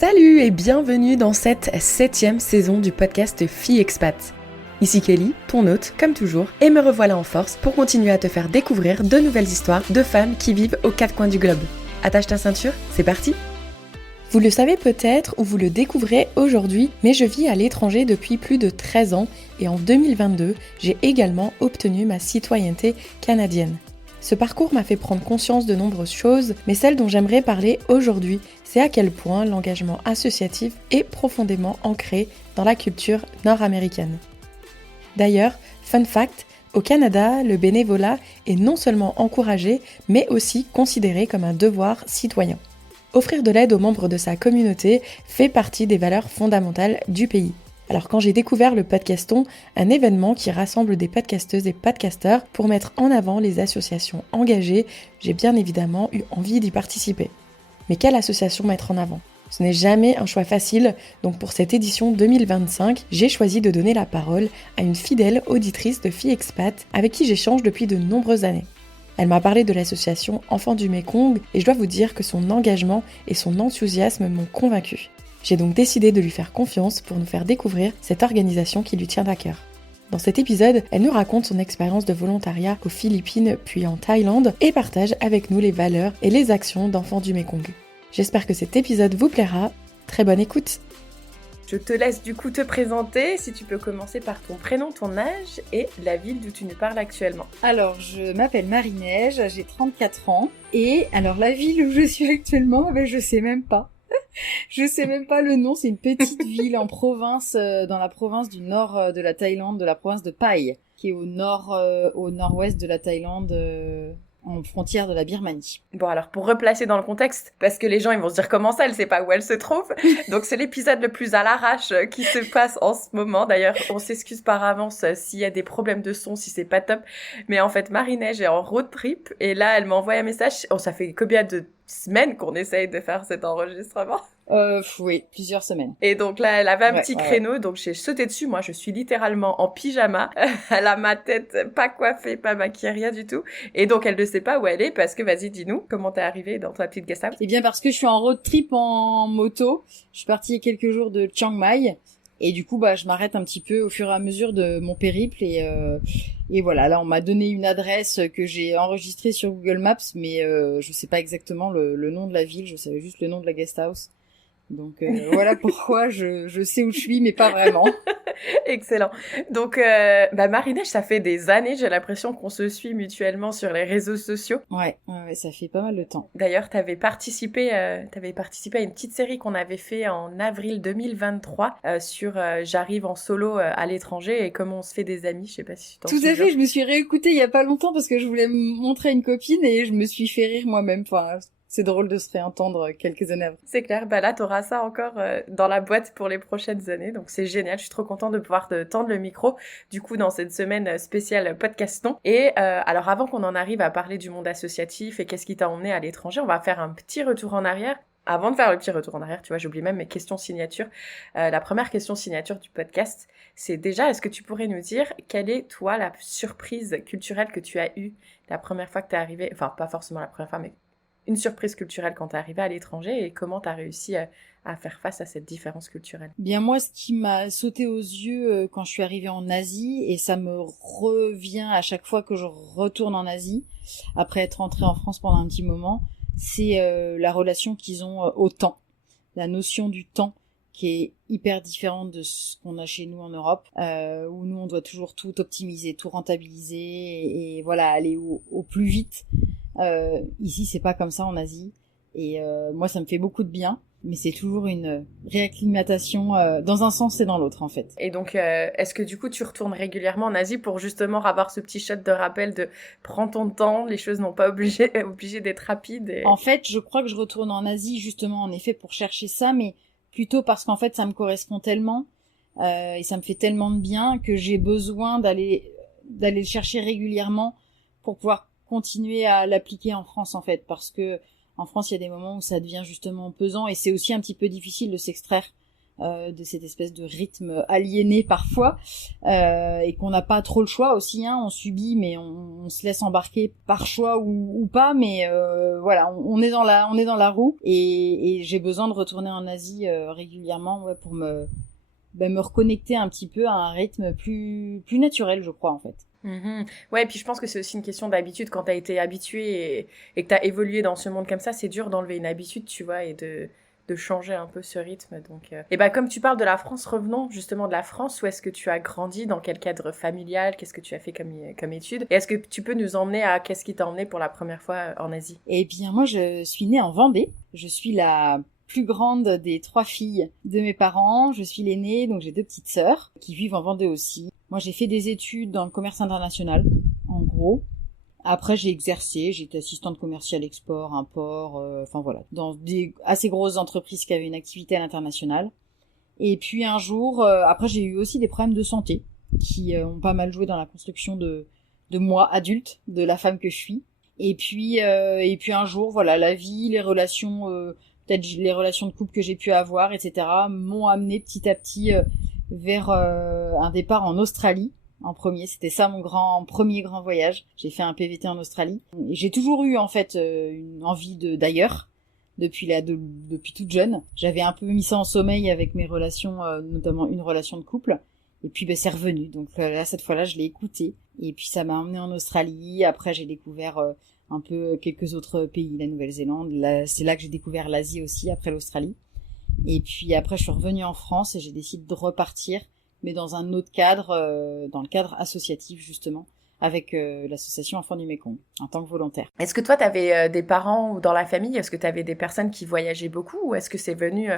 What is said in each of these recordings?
Salut et bienvenue dans cette 7e saison du podcast Filles Expat. Ici Kelly, ton hôte, comme toujours, et me revoilà en force pour continuer à te faire découvrir de nouvelles histoires de femmes qui vivent aux quatre coins du globe. Attache ta ceinture, c'est parti! Vous le savez peut-être ou vous le découvrez aujourd'hui, mais je vis à l'étranger depuis plus de 13 ans et en 2022, j'ai également obtenu ma citoyenneté canadienne. Ce parcours m'a fait prendre conscience de nombreuses choses, mais celle dont j'aimerais parler aujourd'hui, c'est à quel point l'engagement associatif est profondément ancré dans la culture nord-américaine. D'ailleurs, fun fact, au Canada, le bénévolat est non seulement encouragé, mais aussi considéré comme un devoir citoyen. Offrir de l'aide aux membres de sa communauté fait partie des valeurs fondamentales du pays. Alors quand j'ai découvert le Podcaston, un événement qui rassemble des podcasteuses et podcasteurs pour mettre en avant les associations engagées, j'ai bien évidemment eu envie d'y participer. Mais quelle association mettre en avant ? Ce n'est jamais un choix facile, donc pour cette édition 2025, j'ai choisi de donner la parole à une fidèle auditrice de Filles Expat avec qui j'échange depuis de nombreuses années. Elle m'a parlé de l'association Enfants du Mékong et je dois vous dire que son engagement et son enthousiasme m'ont convaincue. J'ai donc décidé de lui faire confiance pour nous faire découvrir cette organisation qui lui tient à cœur. Dans cet épisode, elle nous raconte son expérience de volontariat aux Philippines puis en Thaïlande et partage avec nous les valeurs et les actions d'Enfants du Mékong. J'espère que cet épisode vous plaira. Très bonne écoute! Je te laisse du coup te présenter, si tu peux commencer par ton prénom, ton âge et la ville d'où tu nous parles actuellement. Alors, je m'appelle Marie-Neige, j'ai 34 ans et alors la ville où je suis actuellement, je sais même pas. Je sais même pas le nom, c'est une petite ville en province, dans la province du nord de la Thaïlande, de la province de Pai, qui est au nord-ouest de la Thaïlande, en frontière de la Birmanie. Bon, alors pour replacer dans le contexte, parce que les gens ils vont se dire comment ça, elle sait pas où elle se trouve. Donc c'est l'épisode le plus à l'arrache qui se passe en ce moment. D'ailleurs, on s'excuse par avance s'il y a des problèmes de son, si c'est pas top. Mais en fait, Marie-Neige est en road trip et là, elle m'a envoyé un message. Oh, ça fait combien de semaines qu'on essaye de faire cet enregistrement? Oui, plusieurs semaines. Et donc là, elle avait un petit créneau, donc j'ai sauté dessus. Moi, je suis littéralement en pyjama. Elle a ma tête pas coiffée, pas maquillée, rien du tout. Et donc, elle ne sait pas où elle est parce que, vas-y, dis-nous, comment t'es arrivée dans ta petite guest house? Eh bien, parce que je suis en road trip en moto. Je suis partie il y a quelques jours de Chiang Mai. Et du coup, je m'arrête un petit peu au fur et à mesure de mon périple. Et voilà, là, on m'a donné une adresse que j'ai enregistrée sur Google Maps, mais je sais pas exactement le nom de la ville. Je savais juste le nom de la guest house. Donc voilà pourquoi je sais où je suis, mais pas vraiment. Excellent. Donc, Marie-Neige, ça fait des années, j'ai l'impression qu'on se suit mutuellement sur les réseaux sociaux. Ouais, ça fait pas mal de temps. D'ailleurs, t'avais participé à une petite série qu'on avait fait en avril 2023 sur J'arrive en solo à l'étranger et comment on se fait des amis. Je sais pas si tu t'en souviens. Tout à fait, je me suis réécoutée il y a pas longtemps parce que je voulais montrer à une copine et je me suis fait rire moi-même. Enfin, c'est drôle de se réentendre quelques années après. C'est clair, là t'auras ça encore dans la boîte pour les prochaines années, donc c'est génial, je suis trop contente de pouvoir te tendre le micro, du coup dans cette semaine spéciale Podcaston. Et alors avant qu'on en arrive à parler du monde associatif et qu'est-ce qui t'a emmené à l'étranger, on va faire un petit retour en arrière. Avant de faire le petit retour en arrière, tu vois, j'oublie même mes questions signatures. La première question signature du podcast, c'est déjà, est-ce que tu pourrais nous dire quelle est, toi, la surprise culturelle que tu as eue la première fois que t'es arrivée, enfin pas forcément la première fois, mais une surprise culturelle quand t'es arrivée à l'étranger et comment t'as réussi à faire face à cette différence culturelle? Bien moi, ce qui m'a sauté aux yeux quand je suis arrivée en Asie, et ça me revient à chaque fois que je retourne en Asie, après être rentrée en France pendant un petit moment, c'est la relation qu'ils ont au temps, la notion du temps qui est hyper différente de ce qu'on a chez nous en Europe, où nous on doit toujours tout optimiser, tout rentabiliser et voilà, aller au plus vite. Ici c'est pas comme ça en Asie et moi ça me fait beaucoup de bien, mais c'est toujours une réacclimatation dans un sens et dans l'autre en fait. Et donc est-ce que du coup tu retournes régulièrement en Asie pour justement avoir ce petit shot de rappel de prends ton temps, les choses n'ont pas obligé d'être rapides En fait je crois que je retourne en Asie justement en effet pour chercher ça, mais plutôt parce qu'en fait ça me correspond tellement et ça me fait tellement de bien que j'ai besoin d'aller le chercher régulièrement pour pouvoir continuer à l'appliquer en France en fait, parce que en France il y a des moments où ça devient justement pesant et c'est aussi un petit peu difficile de s'extraire de cette espèce de rythme aliéné parfois, et qu'on n'a pas trop le choix aussi, hein, on subit, mais on se laisse embarquer par choix ou pas, mais voilà, on est dans la roue, et j'ai besoin de retourner en Asie régulièrement, ouais, pour me reconnecter un petit peu à un rythme plus naturel, je crois, en fait. Mmh. Ouais, et puis je pense que c'est aussi une question d'habitude. Quand t'as été habitué et que t'as évolué dans ce monde comme ça, c'est dur d'enlever une habitude, tu vois, et de changer un peu ce rythme. Donc, Et bah, comme tu parles de la France, revenons justement de la France. Où est-ce que tu as grandi? Dans quel cadre familial? Qu'est-ce que tu as fait comme études? Et est-ce que tu peux nous emmener à qu'est-ce qui t'a emmené pour la première fois en Asie? Eh bien, moi, je suis née en Vendée. Je suis la plus grande des 3 filles de mes parents. Je suis l'aînée, donc j'ai 2 petites sœurs qui vivent en Vendée aussi. Moi, j'ai fait des études dans le commerce international, en gros. Après, j'ai exercé, j'ai été assistante commerciale export, import, enfin voilà, dans des assez grosses entreprises qui avaient une activité à l'international. Et puis un jour, après, j'ai eu aussi des problèmes de santé qui ont pas mal joué dans la construction de moi adulte, de la femme que je suis. Et puis un jour, voilà, la vie, les relations, peut-être les relations de couple que j'ai pu avoir, etc., m'ont amené petit à petit vers un départ en Australie. En premier, c'était ça mon premier grand voyage. J'ai fait un PVT en Australie. Et j'ai toujours eu en fait une envie d'ailleurs depuis toute jeune. J'avais un peu mis ça en sommeil avec mes relations, notamment une relation de couple. Et puis c'est revenu. Donc là, cette fois-là, je l'ai écouté. Et puis ça m'a emmené en Australie. Après, j'ai découvert un peu quelques autres pays, la Nouvelle-Zélande. Là, c'est là que j'ai découvert l'Asie aussi, après l'Australie. Et puis après, je suis revenue en France et j'ai décidé de repartir, mais dans un autre cadre, dans le cadre associatif justement, avec l'association Enfants du Mékong, en tant que volontaire. Est-ce que toi, t'avais des parents ou dans la famille, est-ce que t'avais des personnes qui voyageaient beaucoup, ou est-ce que c'est venu,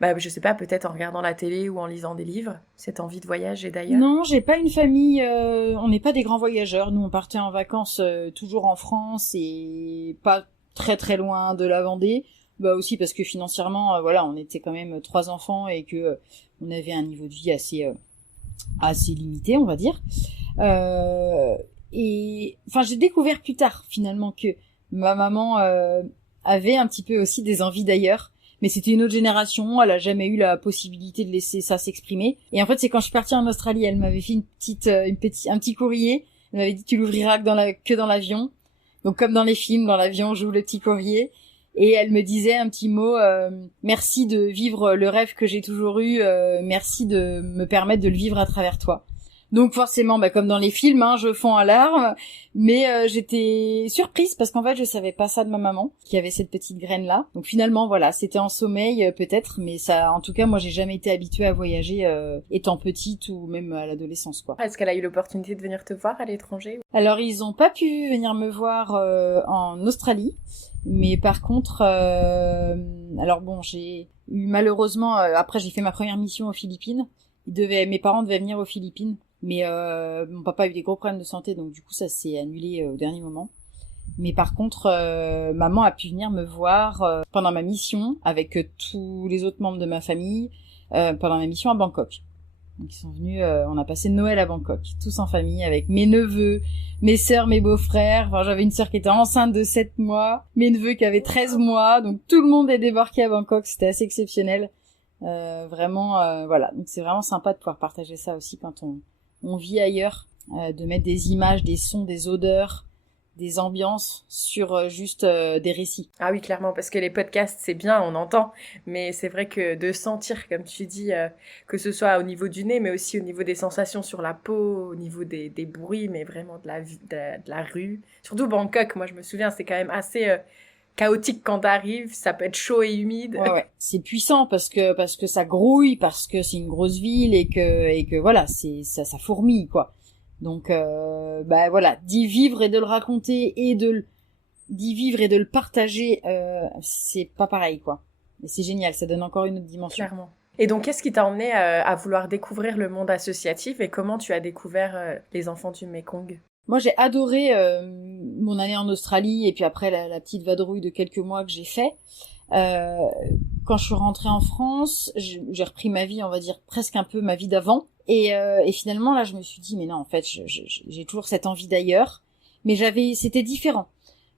je sais pas, peut-être en regardant la télé ou en lisant des livres, cette envie de voyager d'ailleurs? Non, j'ai pas une famille, on n'est pas des grands voyageurs. Nous, on partait en vacances toujours en France et pas très très loin de la Vendée. Bah aussi parce que financièrement, voilà, on était quand même 3 enfants et que on avait un niveau de vie assez limité, on va dire. Et enfin, j'ai découvert plus tard finalement que ma maman avait un petit peu aussi des envies d'ailleurs, mais c'était une autre génération, elle a jamais eu la possibilité de laisser ça s'exprimer. Et en fait, c'est quand je suis partie en Australie, elle m'avait fait un petit courrier, elle m'avait dit tu l'ouvriras que dans l'avion. Donc comme dans les films, dans l'avion, j'ouvre le petit courrier. Et elle me disait un petit mot, merci de vivre le rêve que j'ai toujours eu, merci de me permettre de le vivre à travers toi. Donc forcément, comme dans les films, hein, je fonds en larmes, mais j'étais surprise parce qu'en fait, je savais pas ça de ma maman, qui avait cette petite graine-là. Donc finalement, voilà, c'était en sommeil peut-être, mais ça, en tout cas, moi, j'ai jamais été habituée à voyager étant petite ou même à l'adolescence, quoi. Est-ce qu'elle a eu l'opportunité de venir te voir à l'étranger? Alors, ils ont pas pu venir me voir en Australie. Mais par contre, alors bon, j'ai eu malheureusement, après j'ai fait ma première mission aux Philippines. Mes parents devaient venir aux Philippines, mais mon papa a eu des gros problèmes de santé, donc du coup ça s'est annulé au dernier moment. Mais par contre, maman a pu venir me voir pendant ma mission avec tous les autres membres de ma famille pendant ma mission à Bangkok. Donc ils sont venus, on a passé Noël à Bangkok, tous en famille, avec mes neveux, mes sœurs, mes beaux-frères. Enfin, j'avais une sœur qui était enceinte de 7 mois, mes neveux qui avaient 13 mois, donc tout le monde est débarqué à Bangkok, c'était assez exceptionnel. Vraiment, voilà, donc c'est vraiment sympa de pouvoir partager ça aussi quand on vit ailleurs, de mettre des images, des sons, des odeurs, des ambiances sur juste des récits. Ah oui, clairement, parce que les podcasts, c'est bien, on entend, mais c'est vrai que de sentir, comme tu dis, que ce soit au niveau du nez, mais aussi au niveau des sensations sur la peau, au niveau des bruits, mais vraiment de la rue. Surtout Bangkok, moi je me souviens, c'est quand même assez chaotique quand t'arrives, ça peut être chaud et humide. Ouais. C'est puissant parce que ça grouille, parce que c'est une grosse ville et que voilà, ça fourmille, quoi. Donc voilà, d'y vivre et de le raconter et d'y vivre et de le partager, c'est pas pareil, quoi. Et c'est génial, ça donne encore une autre dimension. Clairement. Et donc, qu'est-ce qui t'a emmené à vouloir découvrir le monde associatif et comment tu as découvert les enfants du Mékong? Moi, j'ai adoré mon année en Australie et puis après la petite vadrouille de quelques mois que j'ai fait. Quand je suis rentrée en France, j'ai repris ma vie, on va dire presque un peu ma vie d'avant. Et finalement, là, je me suis dit, mais non, en fait, j'ai toujours cette envie d'ailleurs. Mais c'était différent.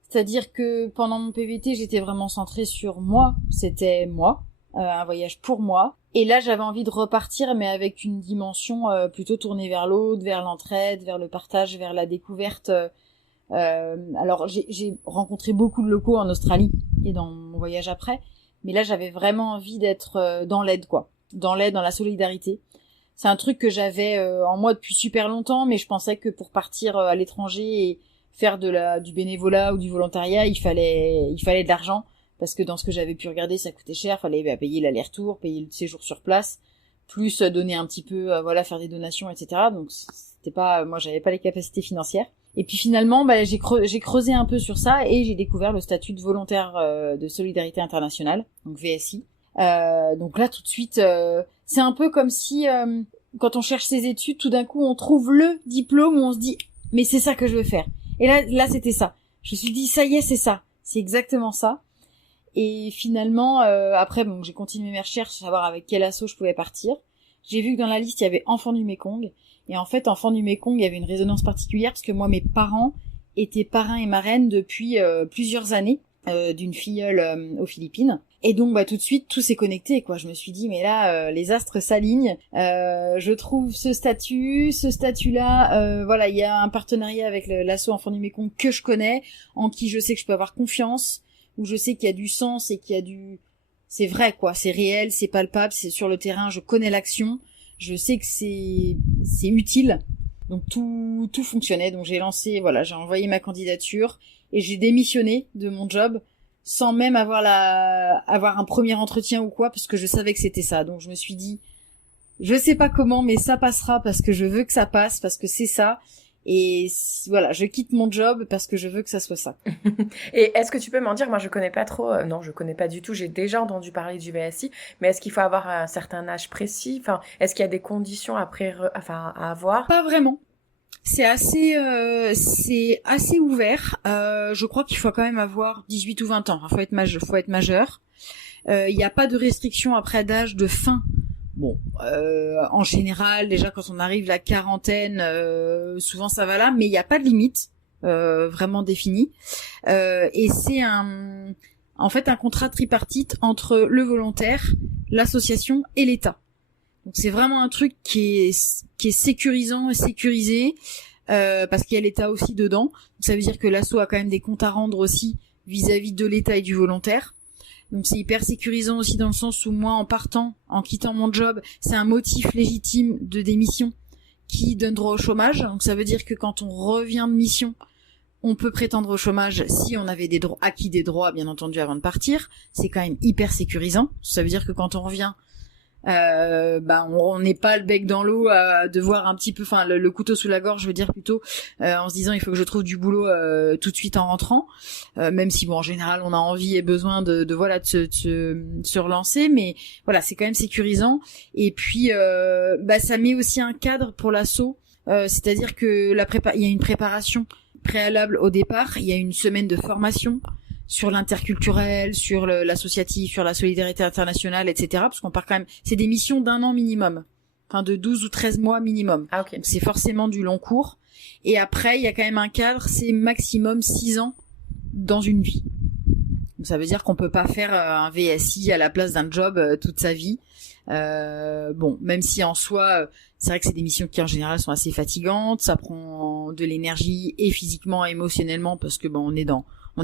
C'est-à-dire que pendant mon PVT, j'étais vraiment centrée sur moi. C'était moi. un voyage pour moi. Et là, j'avais envie de repartir, mais avec une dimension plutôt tournée vers l'autre, vers l'entraide, vers le partage, vers la découverte. Alors, j'ai rencontré beaucoup de locaux en Australie et dans mon voyage après, mais là, j'avais vraiment envie d'être dans l'aide, quoi. Dans l'aide, dans la solidarité. C'est un truc que j'avais en moi depuis super longtemps, mais je pensais que pour partir à l'étranger et faire du bénévolat ou du volontariat, il fallait de l'argent. Parce que dans ce que j'avais pu regarder, ça coûtait cher, fallait payer l'aller-retour, payer le séjour sur place, plus donner un petit peu, faire des donations, etc. Donc c'était pas, moi j'avais pas les capacités financières. Et puis finalement, j'ai creusé un peu sur ça et j'ai découvert le statut de volontaire de solidarité internationale, donc VSI. Donc là tout de suite, c'est un peu comme si quand on cherche ses études, tout d'un coup on trouve le diplôme où on se dit mais c'est ça que je veux faire. Et là c'était ça. Je me suis dit ça y est, c'est ça, c'est exactement ça. Et finalement, après, j'ai continué mes recherches, savoir avec quel asso je pouvais partir. J'ai vu que dans la liste, il y avait Enfants du Mékong. Et en fait, Enfants du Mékong, il y avait une résonance particulière parce que moi, mes parents étaient parrains et marraines depuis plusieurs années d'une filleule aux Philippines. Et donc, tout de suite, tout s'est connecté, quoi. Je me suis dit, mais là, les astres s'alignent. Je trouve ce statut-là. Il y a un partenariat avec l'asso Enfants du Mékong que je connais, en qui je sais que je peux avoir confiance, où je sais qu'il y a du sens et qu'il y a c'est vrai, quoi, c'est réel, c'est palpable, c'est sur le terrain, je connais l'action, je sais que c'est utile. Donc tout fonctionnait, donc j'ai envoyé ma candidature et j'ai démissionné de mon job sans même avoir un premier entretien ou quoi, parce que je savais que c'était ça. Donc je me suis dit, je sais pas comment, mais ça passera parce que je veux que ça passe, parce que c'est ça. Et voilà, je quitte mon job parce que je veux que ça soit ça. Et est-ce que tu peux m'en dire, moi je connais pas trop, non je connais pas du tout, j'ai déjà entendu parler du VSI, mais est-ce qu'il faut avoir un certain âge précis, enfin est-ce qu'il y a des conditions à avoir? Pas vraiment. C'est assez ouvert. Je crois qu'il faut quand même avoir 18 ou 20 ans. Faut être majeur. Il n'y a pas de restriction après d'âge de fin. Bon, en général, déjà quand on arrive la quarantaine, souvent ça va là, mais il n'y a pas de limite vraiment définie. Et c'est un contrat tripartite entre le volontaire, l'association et l'État. Donc c'est vraiment un truc qui est sécurisant et sécurisé parce qu'il y a l'État aussi dedans. Donc, ça veut dire que l'asso a quand même des comptes à rendre aussi vis-à-vis de l'État et du volontaire. Donc c'est hyper sécurisant aussi dans le sens où moi en quittant mon job, c'est un motif légitime de démission qui donne droit au chômage. Donc ça veut dire que quand on revient de mission, on peut prétendre au chômage si on avait acquis des droits bien entendu avant de partir. C'est quand même hyper sécurisant. Ça veut dire que quand on revient, on n'est pas le bec dans l'eau à devoir un petit peu, le couteau sous la gorge, je veux dire plutôt, en se disant il faut que je trouve du boulot tout de suite en rentrant, même si en général on a envie et besoin de se relancer, mais voilà, c'est quand même sécurisant. Et puis ça met aussi un cadre pour l'asso, c'est-à-dire que il y a une préparation préalable au départ, il y a une semaine de formation sur l'interculturel, sur l'associatif, sur la solidarité internationale, etc. Parce qu'on part quand même, c'est des missions d'1 an minimum. De 12 ou 13 mois minimum. Ah, ok. Donc c'est forcément du long cours. Et après, il y a quand même un cadre, c'est maximum 6 ans dans une vie. Donc ça veut dire qu'on peut pas faire un VSI à la place d'un job toute sa vie. Même si en soi, c'est vrai que c'est des missions qui en général sont assez fatigantes, ça prend de l'énergie et physiquement, et émotionnellement, parce que on est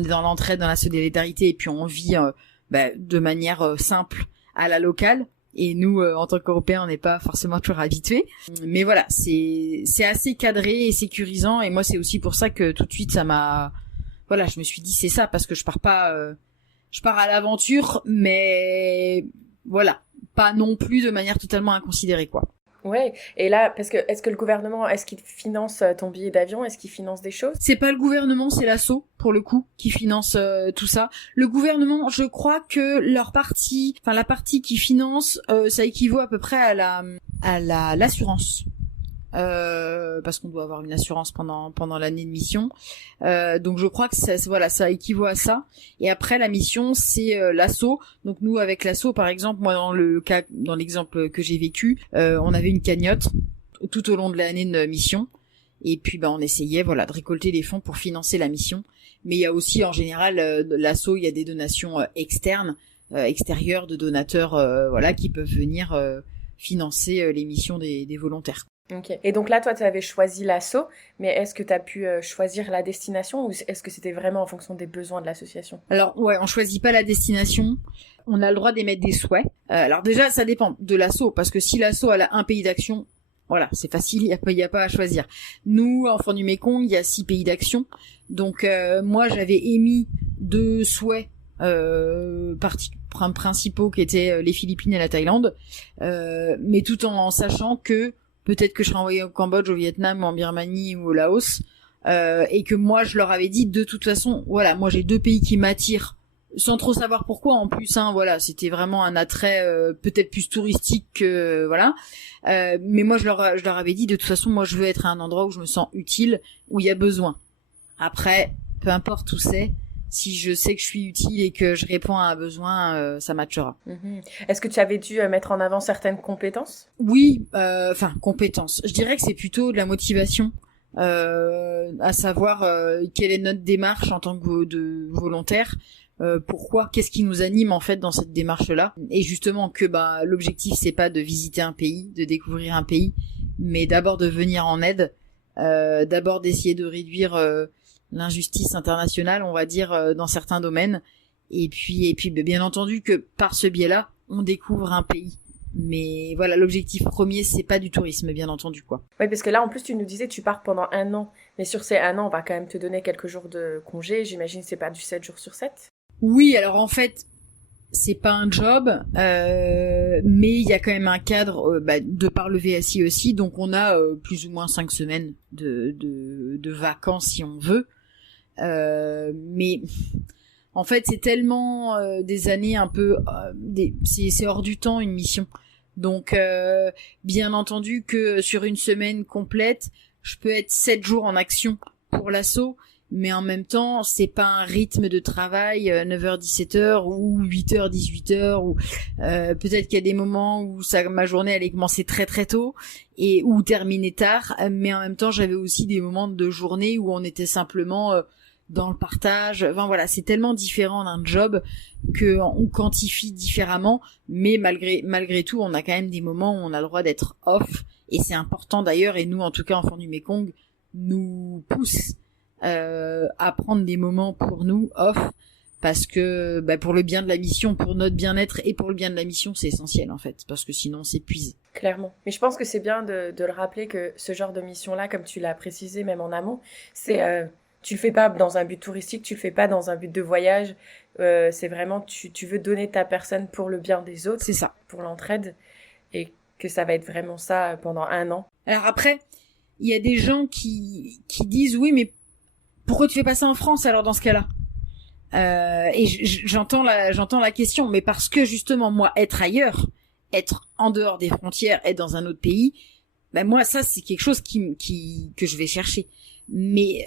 dans l'entraide, dans la solidarité, et puis on vit de manière simple à la locale. Et nous, en tant qu'Européens, on n'est pas forcément toujours habitués. Mais voilà, c'est assez cadré et sécurisant. Et moi, c'est aussi pour ça que tout de suite, ça m'a... Voilà, je me suis dit, c'est ça, parce que je pars à l'aventure, mais voilà, pas non plus de manière totalement inconsidérée, quoi. Ouais, et là, parce que est-ce que le gouvernement, est-ce qu'il finance ton billet d'avion? Est-ce qu'il finance des choses? C'est pas le gouvernement, c'est l'asso, pour le coup, qui finance tout ça. Le gouvernement, je crois que la partie qui finance, ça équivaut à peu près à l'assurance. Parce qu'on doit avoir une assurance pendant l'année de mission. Donc je crois que ça équivaut à ça. Et après la mission, c'est l'asso. Donc nous avec l'asso, par exemple, moi dans l'exemple que j'ai vécu, on avait une cagnotte tout au long de l'année de mission. Et puis on essayait de récolter des fonds pour financer la mission. Mais il y a aussi en général l'asso, il y a des donations externes. extérieurs, de donateurs, voilà, qui peuvent venir financer les missions des volontaires. Ok. Et donc là, toi, tu avais choisi l'asso, mais est-ce que tu as pu choisir la destination ou est-ce que c'était vraiment en fonction des besoins de l'association? Alors, ouais, on choisit pas la destination. On a le droit d'émettre des souhaits. Alors déjà, ça dépend de l'asso, parce que si l'asso elle a un pays d'action, voilà, c'est facile, il y a pas à choisir. Nous, Enfants du Mékong, il y a 6 pays d'action. Donc, moi, j'avais émis 2 souhaits principaux qui étaient les Philippines et la Thaïlande, mais tout en sachant que peut-être que je serais envoyée au Cambodge, au Vietnam, en Birmanie ou au Laos, et que moi je leur avais dit de toute façon, voilà, moi j'ai 2 pays qui m'attirent, sans trop savoir pourquoi en plus, hein, voilà, c'était vraiment un attrait peut-être plus touristique que voilà, mais moi je leur avais dit de toute façon, moi je veux être à un endroit où je me sens utile, où il y a besoin. Après, peu importe où c'est. Si je sais que je suis utile et que je réponds à un besoin, ça matchera. Mmh. Est-ce que tu avais dû mettre en avant certaines compétences? Oui, compétences. Je dirais que c'est plutôt de la motivation, à savoir quelle est notre démarche en tant que de volontaire. Pourquoi, qu'est-ce qui nous anime en fait dans cette démarche-là? Et justement que l'objectif c'est pas de visiter un pays, de découvrir un pays, mais d'abord de venir en aide, d'abord d'essayer de réduire l'injustice internationale, on va dire, dans certains domaines, et puis bien entendu que par ce biais-là, on découvre un pays. Mais voilà, l'objectif premier, c'est pas du tourisme, bien entendu, quoi. Oui, parce que là, en plus, tu nous disais, tu pars pendant 1 an, mais sur ces 1 an, on va quand même te donner quelques jours de congé, j'imagine que c'est pas du 7 jours sur 7? Oui, alors en fait, c'est pas un job, mais il y a quand même un cadre, de par le VSI aussi, donc on a plus ou moins 5 semaines de vacances si on veut. Mais en fait c'est tellement des années un peu c'est hors du temps une mission, donc bien entendu que sur une semaine complète je peux être 7 jours en action pour l'asso, mais en même temps c'est pas un rythme de travail 9h-17h ou 8h-18h ou peut-être qu'il y a des moments où ma journée allait commencer très très tôt et ou terminer tard, mais en même temps j'avais aussi des moments de journée où on était simplement dans le partage. Enfin voilà, c'est tellement différent d'un job que on quantifie différemment, mais malgré tout, on a quand même des moments où on a le droit d'être off, et c'est important d'ailleurs, et nous en tout cas Enfants du Mékong nous pousse à prendre des moments pour nous off, parce que pour le bien de la mission, pour notre bien-être et pour le bien de la mission, c'est essentiel en fait, parce que sinon on s'épuise. Clairement. Mais je pense que c'est bien de le rappeler que ce genre de mission-là, comme tu l'as précisé même en amont, c'est tu le fais pas dans un but touristique, tu le fais pas dans un but de voyage. C'est vraiment tu veux donner ta personne pour le bien des autres. C'est ça. Pour l'entraide, et que ça va être vraiment ça pendant 1 an. Alors après, il y a des gens qui disent oui, mais pourquoi tu fais pas ça en France alors dans ce cas-là? Et j'entends la question, mais parce que justement moi être ailleurs, être en dehors des frontières, être dans un autre pays, moi ça c'est quelque chose que je vais chercher. Mais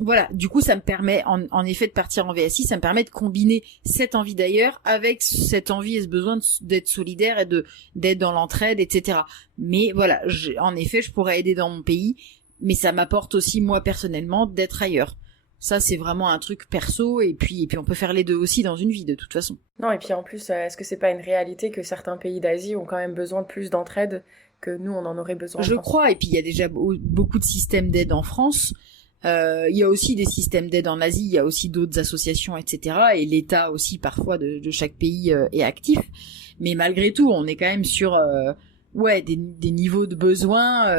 voilà, du coup ça me permet en effet de partir en VSI, ça me permet de combiner cette envie d'ailleurs avec cette envie et ce besoin d'être solidaire et d'être dans l'entraide, etc. Mais voilà, en effet je pourrais aider dans mon pays, mais ça m'apporte aussi moi personnellement d'être ailleurs. Ça c'est vraiment un truc perso, et puis on peut faire les deux aussi dans une vie de toute façon. Non, et puis en plus, est-ce que c'est pas une réalité que certains pays d'Asie ont quand même besoin de plus d'entraide que nous on en aurait besoin? Je crois, et puis il y a déjà beaucoup de systèmes d'aide en France. Il y a aussi des systèmes d'aide en Asie, il y a aussi d'autres associations, etc. Et l'État aussi parfois de chaque pays est actif. Mais malgré tout, on est quand même sur des niveaux de besoins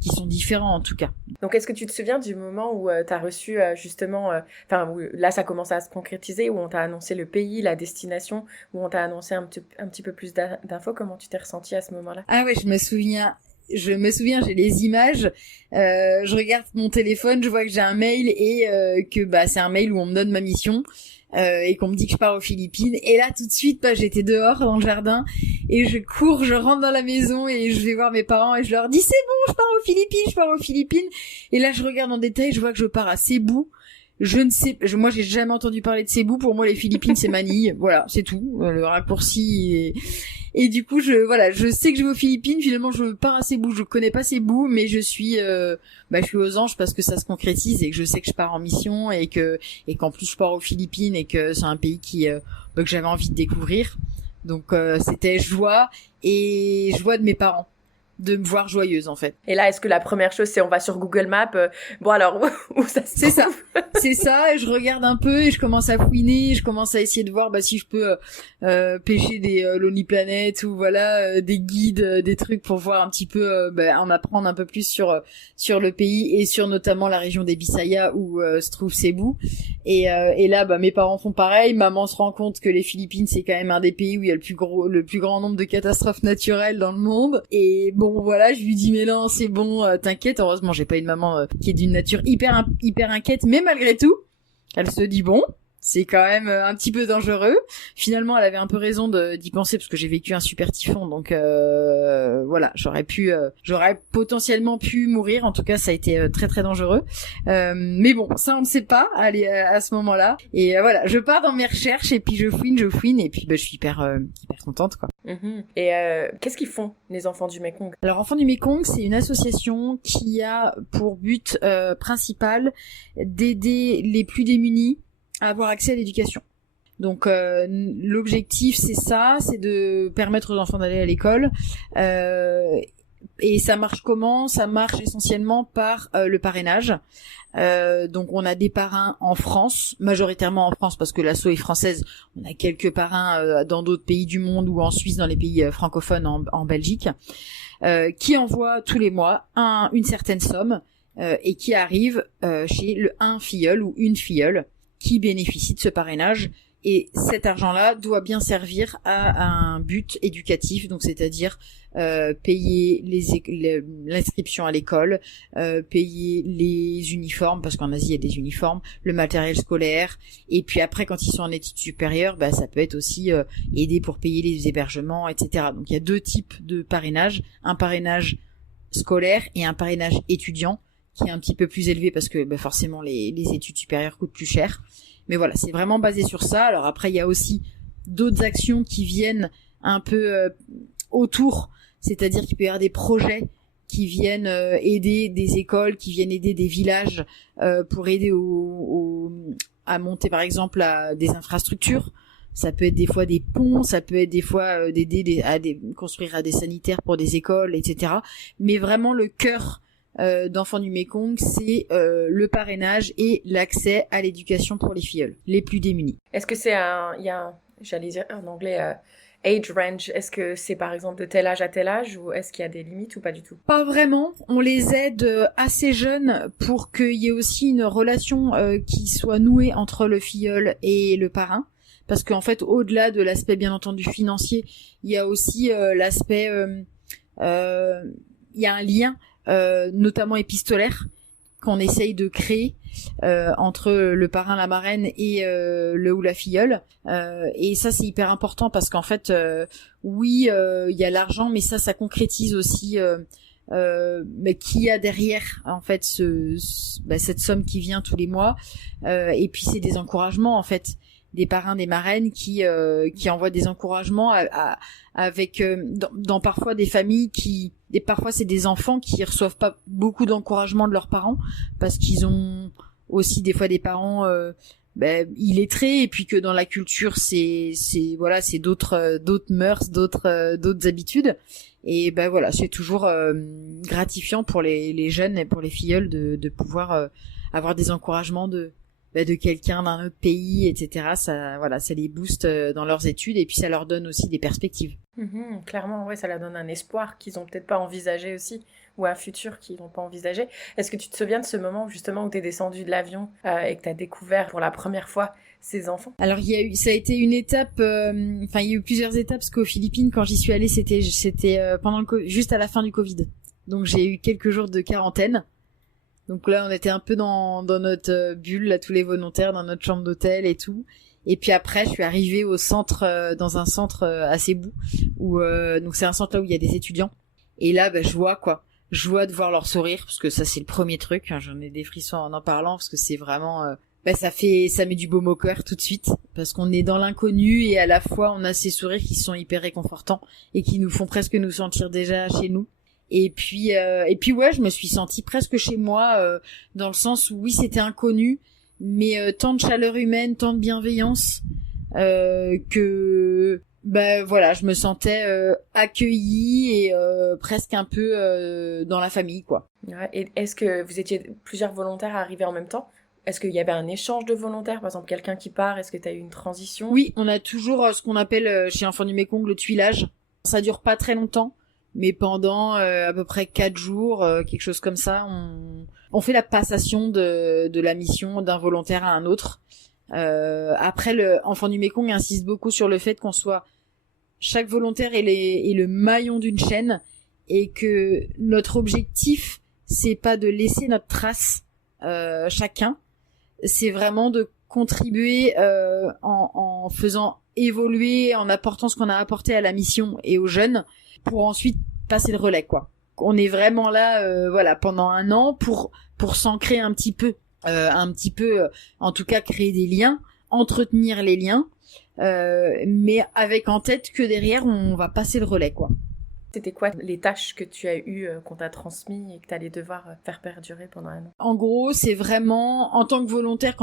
qui sont différents en tout cas. Donc est-ce que tu te souviens du moment où tu as reçu justement, où là ça commence à se concrétiser, où on t'a annoncé le pays, la destination, où on t'a annoncé un petit peu plus d'infos? Comment tu t'es ressentie à ce moment-là? Ah ouais, je me souviens, j'ai les images, je regarde mon téléphone, je vois que j'ai un mail et que c'est un mail où on me donne ma mission. Et qu'on me dit que je pars aux Philippines, et là tout de suite j'étais dehors dans le jardin et je cours, je rentre dans la maison et je vais voir mes parents et je leur dis c'est bon, je pars aux Philippines, et là je regarde en détail, je vois que je pars à Cebu. Moi j'ai jamais entendu parler de Cebu, pour moi les Philippines c'est Manille, voilà, c'est tout, le raccourci Et du coup, je sais que je vais aux Philippines. Finalement, je pars à Cebu. Je connais pas Cebu, mais je suis aux anges parce que ça se concrétise et que je sais que je pars en mission et qu'en plus je pars aux Philippines et que c'est un pays que j'avais envie de découvrir. Donc c'était joie de mes parents de me voir joyeuse en fait. Et là, est-ce que la première chose c'est on va sur Google Maps bon alors où ça se C'est ça. trouve C'est ça, et je regarde un peu et je commence à fouiner, je commence à essayer de voir si je peux pêcher des Lonely Planet ou des guides, des trucs pour voir un petit peu en apprendre un peu plus sur le pays et sur notamment la région des Bisayas où se trouve Cebu. Et là mes parents font pareil, maman se rend compte que les Philippines c'est quand même un des pays où il y a le plus grand nombre de catastrophes naturelles dans le monde. Et bon voilà, je lui dis mais non, c'est bon, t'inquiète, heureusement j'ai pas une maman qui est d'une nature hyper inquiète, mais malgré tout, elle se dit bon, c'est quand même un petit peu dangereux. Finalement, elle avait un peu raison d'y penser parce que j'ai vécu un super typhon, donc j'aurais potentiellement pu mourir. En tout cas, ça a été très très dangereux. Mais bon, ça on ne sait pas à ce moment-là. Et voilà, je pars dans mes recherches et puis je fouine et puis je suis hyper contente quoi. Et qu'est-ce qu'ils font les enfants du Mekong? Alors Enfants du Mekong, c'est une association qui a pour but principal d'aider les plus démunis à avoir accès à l'éducation. Donc l'objectif c'est de permettre aux enfants d'aller à l'école. Et ça marche comment? Ça marche essentiellement par le parrainage. Donc on a des parrains en France, majoritairement en France parce que l'asso est française. On a quelques parrains dans d'autres pays du monde ou en Suisse, dans les pays francophones, en Belgique, qui envoient tous les mois une certaine somme et qui arrive chez un filleul ou une filleule qui bénéficie de ce parrainage. Et cet argent-là doit bien servir à un but éducatif, donc c'est-à-dire payer l'inscription à l'école, payer les uniformes, parce qu'en Asie il y a des uniformes, le matériel scolaire, et puis après quand ils sont en études supérieures, ça peut être aussi aider pour payer les hébergements, etc. Donc il y a deux types de parrainage, un parrainage scolaire et un parrainage étudiant, qui est un petit peu plus élevé parce que forcément les études supérieures coûtent plus cher. Mais voilà, c'est vraiment basé sur ça. Alors après, il y a aussi d'autres actions qui viennent un peu autour, c'est-à-dire qu'il peut y avoir des projets qui viennent aider des écoles, qui viennent aider des villages pour aider à monter par exemple des infrastructures. Ça peut être des fois des ponts, ça peut être des fois d'aider à construire des sanitaires pour des écoles, etc. Mais vraiment le cœur d'Enfants du Mekong, c'est le parrainage et l'accès à l'éducation pour les filleuls, les plus démunis. Est-ce que j'allais dire en anglais, age range, est-ce que c'est par exemple de tel âge à tel âge ou est-ce qu'il y a des limites ou pas du tout? Pas vraiment, on les aide assez jeunes pour qu'il y ait aussi une relation qui soit nouée entre le filleul et le parrain. Parce qu'en fait, au-delà de l'aspect bien entendu financier, il y a aussi l'aspect, il y a un lien notamment épistolaire qu'on essaye de créer entre le parrain, la marraine et le ou la filleule. Et ça c'est hyper important parce qu'en fait, oui, il y a l'argent, mais ça concrétise aussi mais qui a derrière en fait cette somme qui vient tous les mois. Et puis c'est des encouragements en fait, des parrains, des marraines qui envoient des encouragements avec dans parfois des familles et parfois c'est des enfants qui reçoivent pas beaucoup d'encouragement de leurs parents parce qu'ils ont aussi des fois des parents illettrés et puis que dans la culture c'est d'autres mœurs, d'autres habitudes. Et voilà, c'est toujours gratifiant pour les jeunes et pour les filleuls de pouvoir avoir des encouragements de quelqu'un d'un autre pays, etc. Ça les booste dans leurs études et puis ça leur donne aussi des perspectives. Clairement, ouais, ça leur donne un espoir qu'ils ont peut-être pas envisagé aussi, ou un futur qu'ils n'ont pas envisagé. Est-ce que tu te souviens de ce moment où t'es descendu de l'avion et que t'as découvert pour la première fois ces enfants? Alors ça a été une étape, il y a eu plusieurs étapes parce qu'aux Philippines quand j'y suis allée c'était pendant juste à la fin du Covid. Donc j'ai eu quelques jours de quarantaine. Donc là, on était un peu dans notre bulle, là, tous les volontaires, dans notre chambre d'hôtel et tout. Et puis après, je suis arrivée au centre, dans un centre à Cebu, où donc c'est un centre là où il y a des étudiants. Et là, je vois de voir leur sourire, parce que ça c'est le premier truc. J'en ai des frissons en parlant, parce que c'est vraiment ça met du baume au cœur tout de suite, parce qu'on est dans l'inconnu et à la fois on a ces sourires qui sont hyper réconfortants et qui nous font presque nous sentir déjà chez nous. Et puis ouais, je me suis sentie presque chez moi, dans le sens où oui, c'était inconnu, mais tant de chaleur humaine, tant de bienveillance, que voilà, je me sentais accueillie et presque un peu dans la famille, quoi. Ouais, et est-ce que vous étiez plusieurs volontaires à arriver en même temps? Est-ce qu'il y avait un échange de volontaires? Par exemple, quelqu'un qui part, est-ce que tu as eu une transition? Oui, on a toujours ce qu'on appelle chez Enfants du Mékong le tuilage. Ça dure pas très longtemps, mais pendant à peu près 4 jours, quelque chose comme ça, on fait la passation de la mission d'un volontaire à un autre. Après, le Enfants du Mékong insiste beaucoup sur le fait qu'on soit... Chaque volontaire est le maillon d'une chaîne, et que notre objectif, c'est pas de laisser notre trace chacun, c'est vraiment de contribuer en faisant évoluer, en apportant ce qu'on a apporté à la mission et aux jeunes, pour ensuite passer le relais, quoi. On est vraiment là, pendant 1 an pour s'ancrer un petit peu, en tout cas créer des liens, entretenir les liens, mais avec en tête que derrière on va passer le relais, quoi. C'était quoi les tâches que tu as eues, qu'on t'a transmis et que tu allais devoir faire perdurer pendant 1 an? En gros, c'est vraiment, en tant que volontaire,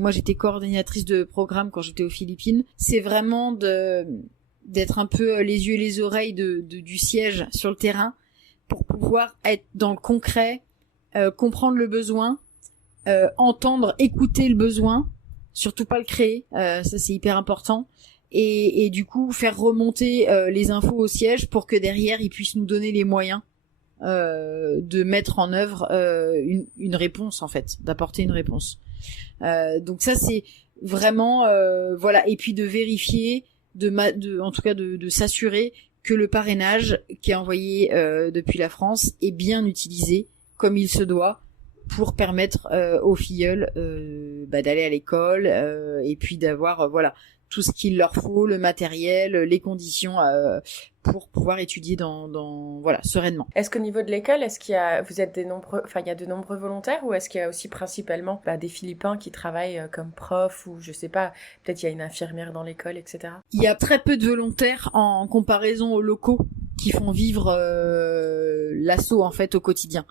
moi j'étais coordinatrice de programme quand j'étais aux Philippines, c'est vraiment d'être un peu les yeux et les oreilles du siège sur le terrain, pour pouvoir être dans le concret, comprendre le besoin, entendre, écouter le besoin, surtout pas le créer, ça c'est hyper important. Et du coup faire remonter les infos au siège pour que derrière ils puissent nous donner les moyens de mettre en œuvre une réponse, en fait, d'apporter une réponse. Donc ça c'est vraiment et puis de vérifier, en tout cas de s'assurer que le parrainage qui est envoyé depuis la France est bien utilisé comme il se doit, pour permettre aux filleuls d'aller à l'école, et puis d'avoir tout ce qu'il leur faut, le matériel, les conditions pour pouvoir étudier sereinement. Est-ce qu'au niveau de l'école, il y a de nombreux volontaires, ou est-ce qu'il y a aussi principalement des Philippins qui travaillent comme profs, ou je sais pas, peut-être il y a une infirmière dans l'école, etc. Il y a très peu de volontaires en comparaison aux locaux qui font vivre l'asso, en fait, au quotidien.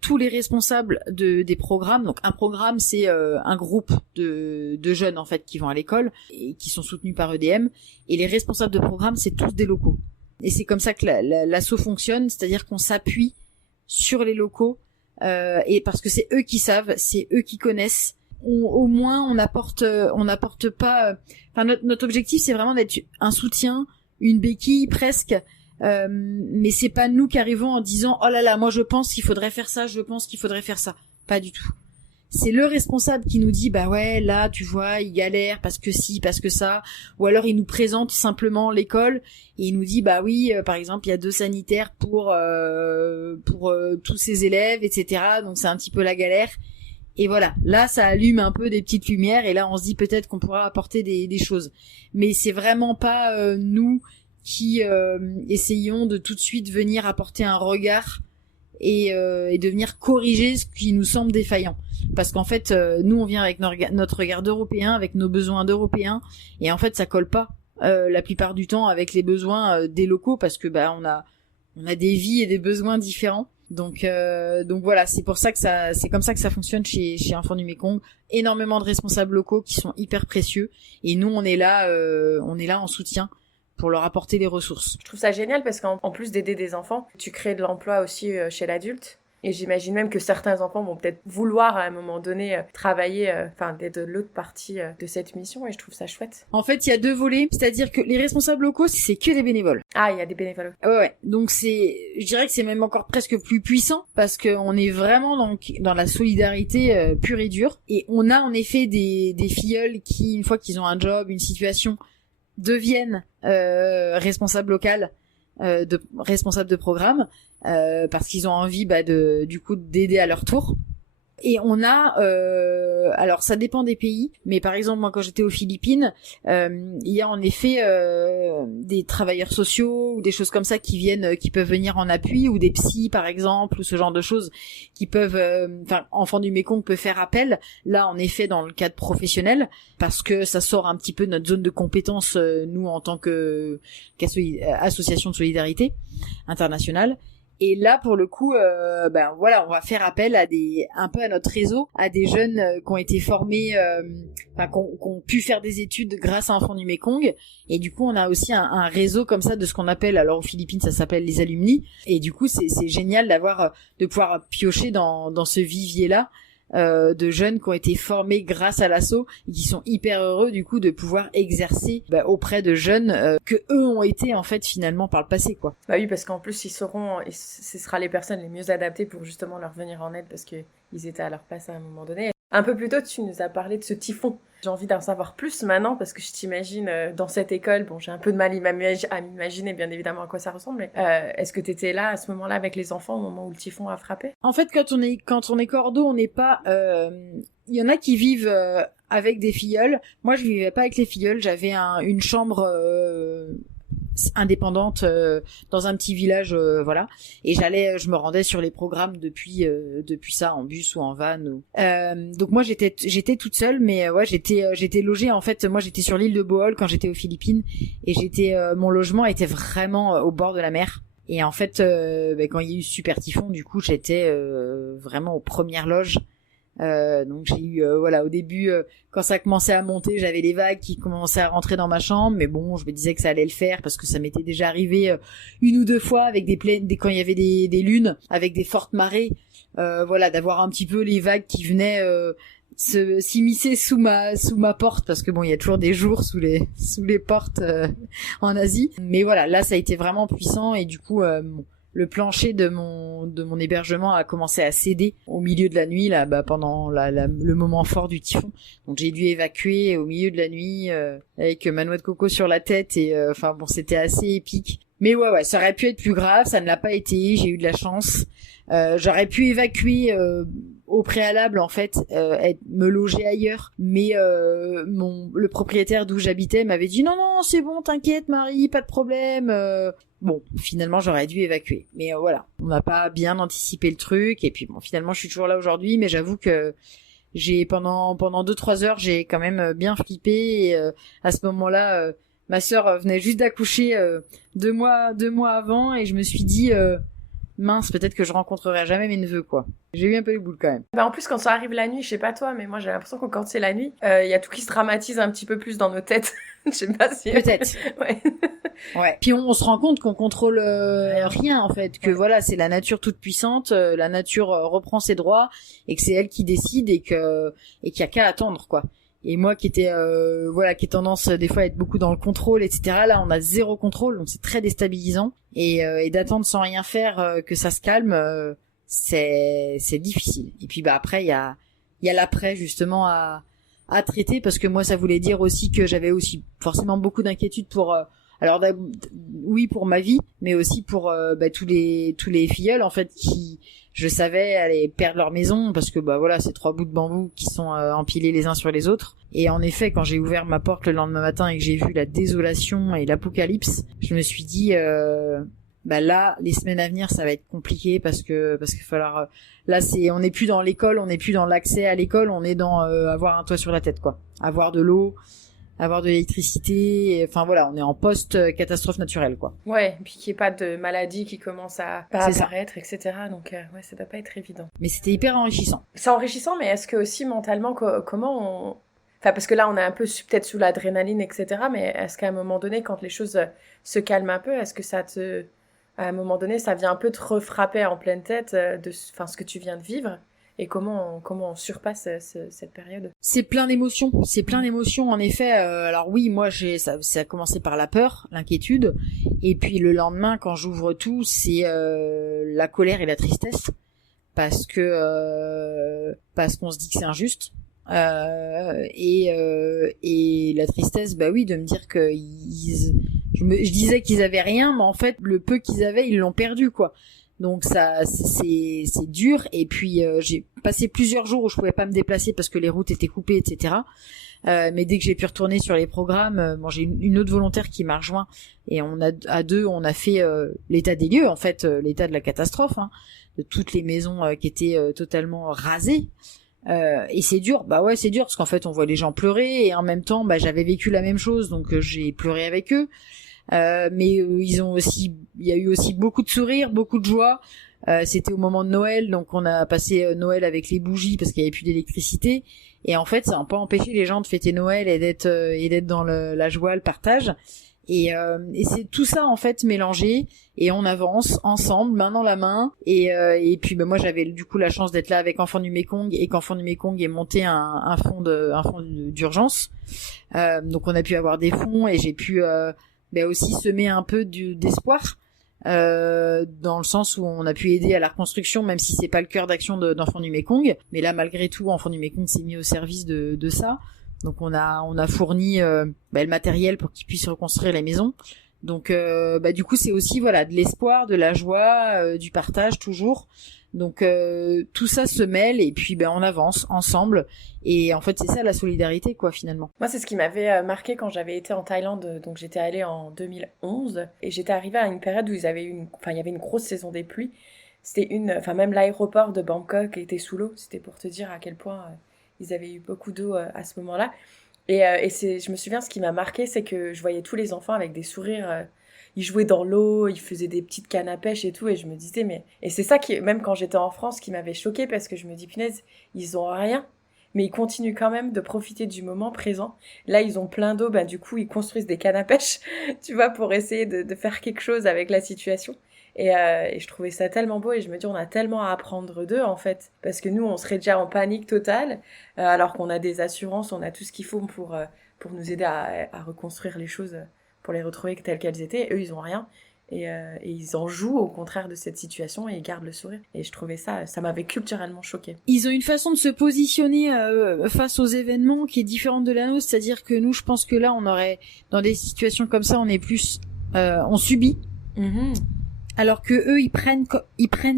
Tous les responsables des programmes, donc un programme c'est un groupe de jeunes, en fait, qui vont à l'école et qui sont soutenus par EDM, et les responsables de programme c'est tous des locaux. Et c'est comme ça que l'asso fonctionne, c'est-à-dire qu'on s'appuie sur les locaux, et parce que c'est eux qui savent, c'est eux qui connaissent. Au moins on n'apporte pas. Notre objectif c'est vraiment d'être un soutien, une béquille presque. Mais c'est pas nous qui arrivons en disant oh là là, moi je pense qu'il faudrait faire ça, pas du tout. C'est le responsable qui nous dit ouais, là tu vois il galère parce que ci, parce que ça, ou alors il nous présente simplement l'école et il nous dit oui, par exemple il y a 2 sanitaires pour tous ces élèves, etc. Donc c'est un petit peu la galère. Et voilà, là ça allume un peu des petites lumières, et là on se dit peut-être qu'on pourra apporter des choses. Mais c'est vraiment pas nous qui essayons de tout de suite venir apporter un regard et de venir corriger ce qui nous semble défaillant. Parce qu'en fait, nous on vient avec notre regard d'Européens, avec nos besoins d'Européens, et en fait ça colle pas la plupart du temps avec les besoins des locaux, parce que on a des vies et des besoins différents. Donc voilà, c'est pour ça que c'est comme ça que ça fonctionne chez Enfants du Mékong. Énormément de responsables locaux qui sont hyper précieux, et nous on est là en soutien pour leur apporter des ressources. Je trouve ça génial parce qu'en plus d'aider des enfants, tu crées de l'emploi aussi chez l'adulte. Et j'imagine même que certains enfants vont peut-être vouloir à un moment donné travailler, d'être de l'autre partie de cette mission, et je trouve ça chouette. En fait, il y a 2 volets, c'est-à-dire que les responsables locaux, c'est que des bénévoles. Ah, il y a des bénévoles. Ouais. Donc je dirais que c'est même encore presque plus puissant, parce qu'on est vraiment dans la solidarité pure et dure. Et on a en effet des filleuls qui, une fois qu'ils ont un job, une situation, deviennent responsables locales, responsables de programme, parce qu'ils ont envie d'aider à leur tour. Et on a, alors ça dépend des pays, mais par exemple moi quand j'étais aux Philippines, il y a en effet des travailleurs sociaux ou des choses comme ça qui peuvent venir en appui, ou des psys par exemple, ou ce genre de choses qui peuvent, Enfants du Mékong peut faire appel, là en effet dans le cadre professionnel, parce que ça sort un petit peu de notre zone de compétence, nous en tant qu'association de solidarité internationale. Et là, pour le coup, on va faire appel un peu à notre réseau, à des jeunes qui ont été formés, qui ont pu faire des études grâce à Enfants du Mékong. Et du coup, on a aussi un réseau comme ça de ce qu'on appelle, alors aux Philippines, ça s'appelle les alumni. Et du coup, c'est génial de pouvoir piocher dans ce vivier-là. De jeunes qui ont été formés grâce à l'asso et qui sont hyper heureux du coup de pouvoir exercer auprès de jeunes que eux ont été en fait finalement par le passé, quoi. Bah oui, parce qu'en plus ce sera les personnes les mieux adaptées pour justement leur venir en aide, parce que ils étaient à leur place à un moment donné. Un peu plus tôt, tu nous as parlé de ce typhon. J'ai envie d'en savoir plus maintenant, parce que je t'imagine dans cette école. Bon, j'ai un peu de mal à m'imaginer bien évidemment à quoi ça ressemble, mais est-ce que t'étais là à ce moment-là avec les enfants au moment où le typhon a frappé? En fait, quand on est cordeau, on n'est pas... Il y en a qui vivent avec des filleuls. Moi, je vivais pas avec les filleuls. J'avais une chambre indépendante dans un petit village, voilà, et je me rendais sur les programmes depuis ça en bus ou en van donc moi j'étais toute seule, mais ouais, j'étais logée, en fait. Moi j'étais sur l'île de Bohol quand j'étais aux Philippines, et mon logement était vraiment au bord de la mer. Et en fait quand il y a eu super typhon, du coup j'étais vraiment aux premières loges. Donc j'ai eu au début quand ça commençait à monter, j'avais les vagues qui commençaient à rentrer dans ma chambre, mais bon, je me disais que ça allait le faire parce que ça m'était déjà arrivé une ou deux fois avec quand il y avait des lunes avec des fortes marées, d'avoir un petit peu les vagues qui venaient s'immiscer sous ma porte, parce que bon, il y a toujours des jours sous les portes en Asie. Mais voilà, là ça a été vraiment puissant, et du coup le plancher de mon hébergement a commencé à céder au milieu de la nuit, là, pendant le moment fort du typhon. Donc j'ai dû évacuer au milieu de la nuit avec ma noix de coco sur la tête, et c'était assez épique. Mais ouais, ça aurait pu être plus grave, ça ne l'a pas été, j'ai eu de la chance. J'aurais pu évacuer au préalable, en fait, me loger ailleurs, mais le propriétaire d'où j'habitais m'avait dit non, c'est bon, t'inquiète Marie, pas de problème. Bon, finalement j'aurais dû évacuer, mais voilà, on n'a pas bien anticipé le truc, et puis bon, finalement je suis toujours là aujourd'hui, mais j'avoue que j'ai pendant 2-3 heures j'ai quand même bien flippé, et à ce moment-là ma sœur venait juste d'accoucher 2 mois avant, et je me suis dit mince, peut-être que je rencontrerai jamais mes neveux, quoi. J'ai eu un peu les boules quand même. En plus, quand ça arrive la nuit, je sais pas toi, mais moi j'ai l'impression que quand c'est la nuit, il y a tout qui se dramatise un petit peu plus dans nos têtes. Je sais pas si... Peut-être. Ouais. Ouais. Puis on se rend compte qu'on contrôle rien, en fait, que voilà, c'est la nature toute puissante, la nature reprend ses droits, et que c'est elle qui décide, et qu'il y a qu'à attendre, quoi. Et moi qui qui ai tendance des fois à être beaucoup dans le contrôle, etc. Là, on a zéro contrôle, donc c'est très déstabilisant. Et d'attendre sans rien faire que ça se calme, c'est difficile. Et puis après il y a l'après, justement, à traiter, parce que moi ça voulait dire aussi que j'avais aussi forcément beaucoup d'inquiétudes pour oui, pour ma vie, mais aussi pour tous les filleuls, en fait, qui, je savais, allaient perdre leur maison, parce que c'est 3 bouts de bambou qui sont empilés les uns sur les autres. Et en effet, quand j'ai ouvert ma porte le lendemain matin et que j'ai vu la désolation et l'apocalypse, je me suis dit là, les semaines à venir, ça va être compliqué, parce qu'il va falloir là, on n'est plus dans l'école, on n'est plus dans l'accès à l'école, on est dans avoir un toit sur la tête, quoi, avoir de l'eau, avoir de l'électricité, on est en post-catastrophe naturelle, quoi. Ouais, et puis qu'il n'y ait pas de maladie qui commence à apparaître, etc. Donc, ça doit pas être évident. Mais c'était hyper enrichissant. C'est enrichissant, mais est-ce que aussi mentalement, comment on... Enfin, parce que là, on est un peu peut-être sous l'adrénaline, etc. Mais est-ce qu'à un moment donné, quand les choses se calment un peu, est-ce que à un moment donné, ça vient un peu te refrapper en pleine tête ce que tu viens de vivre? Et comment on surpasse cette période? C'est plein d'émotions, en effet. Alors oui, moi ça a commencé par la peur, l'inquiétude, et puis le lendemain, quand j'ouvre tout, c'est la colère et la tristesse, parce qu'on se dit que c'est injuste, et la tristesse, de me dire que je disais qu'ils avaient rien, mais en fait le peu qu'ils avaient, ils l'ont perdu, quoi. Donc ça, c'est dur. Et puis j'ai passé plusieurs jours où je pouvais pas me déplacer parce que les routes étaient coupées, etc. Mais dès que j'ai pu retourner sur les programmes, j'ai une autre volontaire qui m'a rejoint et à deux on a fait l'état des lieux, en fait, l'état de la catastrophe, hein, de toutes les maisons qui étaient totalement rasées. Et c'est dur, c'est dur parce qu'en fait on voit les gens pleurer et en même temps j'avais vécu la même chose, donc j'ai pleuré avec eux. Mais il y a eu aussi beaucoup de sourires, beaucoup de joie. C'était au moment de Noël, donc on a passé Noël avec les bougies parce qu'il y avait plus d'électricité. Et en fait, ça n'a pas empêché les gens de fêter Noël et d'être dans la joie, le partage. Et c'est tout ça en fait mélangé, et on avance ensemble, main dans la main. Et puis moi j'avais du coup la chance d'être là avec Enfants du Mékong, et qu'Enfants du Mékong ait monté un fonds d'urgence. Donc on a pu avoir des fonds, et j'ai pu aussi semer un peu d'espoir. Dans le sens où on a pu aider à la reconstruction, même si c'est pas le cœur d'action d'Enfants du Mékong, mais là malgré tout Enfants du Mékong s'est mis au service de ça. Donc on a fourni le matériel pour qu'ils puissent reconstruire les maisons. Donc du coup c'est aussi de l'espoir, de la joie, du partage toujours. Donc tout ça se mêle, et puis on avance ensemble, et en fait c'est ça la solidarité quoi finalement. Moi c'est ce qui m'avait marqué quand j'avais été en Thaïlande, donc j'étais allée en 2011 et j'étais arrivée à une période où il y avait une grosse saison des pluies. C'était même l'aéroport de Bangkok était sous l'eau, c'était pour te dire à quel point ils avaient eu beaucoup d'eau à ce moment-là. Et je me souviens, ce qui m'a marqué, c'est que je voyais tous les enfants avec des sourires. Ils jouaient dans l'eau, ils faisaient des petites cannes à pêche et tout. Et je me disais, Et c'est ça qui, même quand j'étais en France, qui m'avait choquée, parce que je me dis, punaise, ils ont rien. Mais ils continuent quand même de profiter du moment présent. Là, ils ont plein d'eau, du coup, ils construisent des cannes à pêche, tu vois, pour essayer de faire quelque chose avec la situation. Et je trouvais ça tellement beau, et je me dis on a tellement à apprendre d'eux en fait, parce que nous on serait déjà en panique totale, alors qu'on a des assurances, on a tout ce qu'il faut pour nous aider à reconstruire les choses, pour les retrouver telles qu'elles étaient. Eux ils ont rien, et ils en jouent au contraire de cette situation, et ils gardent le sourire. Et je trouvais ça m'avait culturellement choquée. Ils ont une façon de se positionner face aux événements qui est différente de la nôtre, c'est-à-dire que nous, je pense que là on aurait, dans des situations comme ça, on est plus on subit. Alors que eux, ils prennent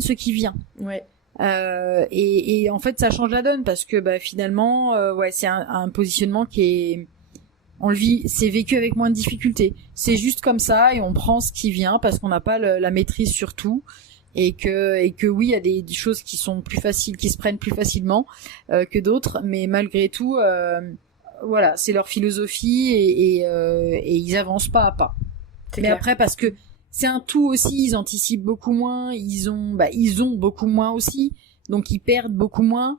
ce qui vient. Ouais. Et en fait, ça change la donne, parce que finalement, c'est un positionnement qui est, on le vit, c'est vécu avec moins de difficultés. C'est juste comme ça, et on prend ce qui vient parce qu'on n'a pas la maîtrise sur tout, et que oui, il y a des choses qui sont plus faciles, qui se prennent plus facilement que d'autres, mais malgré tout, c'est leur philosophie, et ils avancent pas à pas. Mais clair. Après, parce que c'est un tout aussi, ils anticipent beaucoup moins, ils ont beaucoup moins aussi, donc ils perdent beaucoup moins.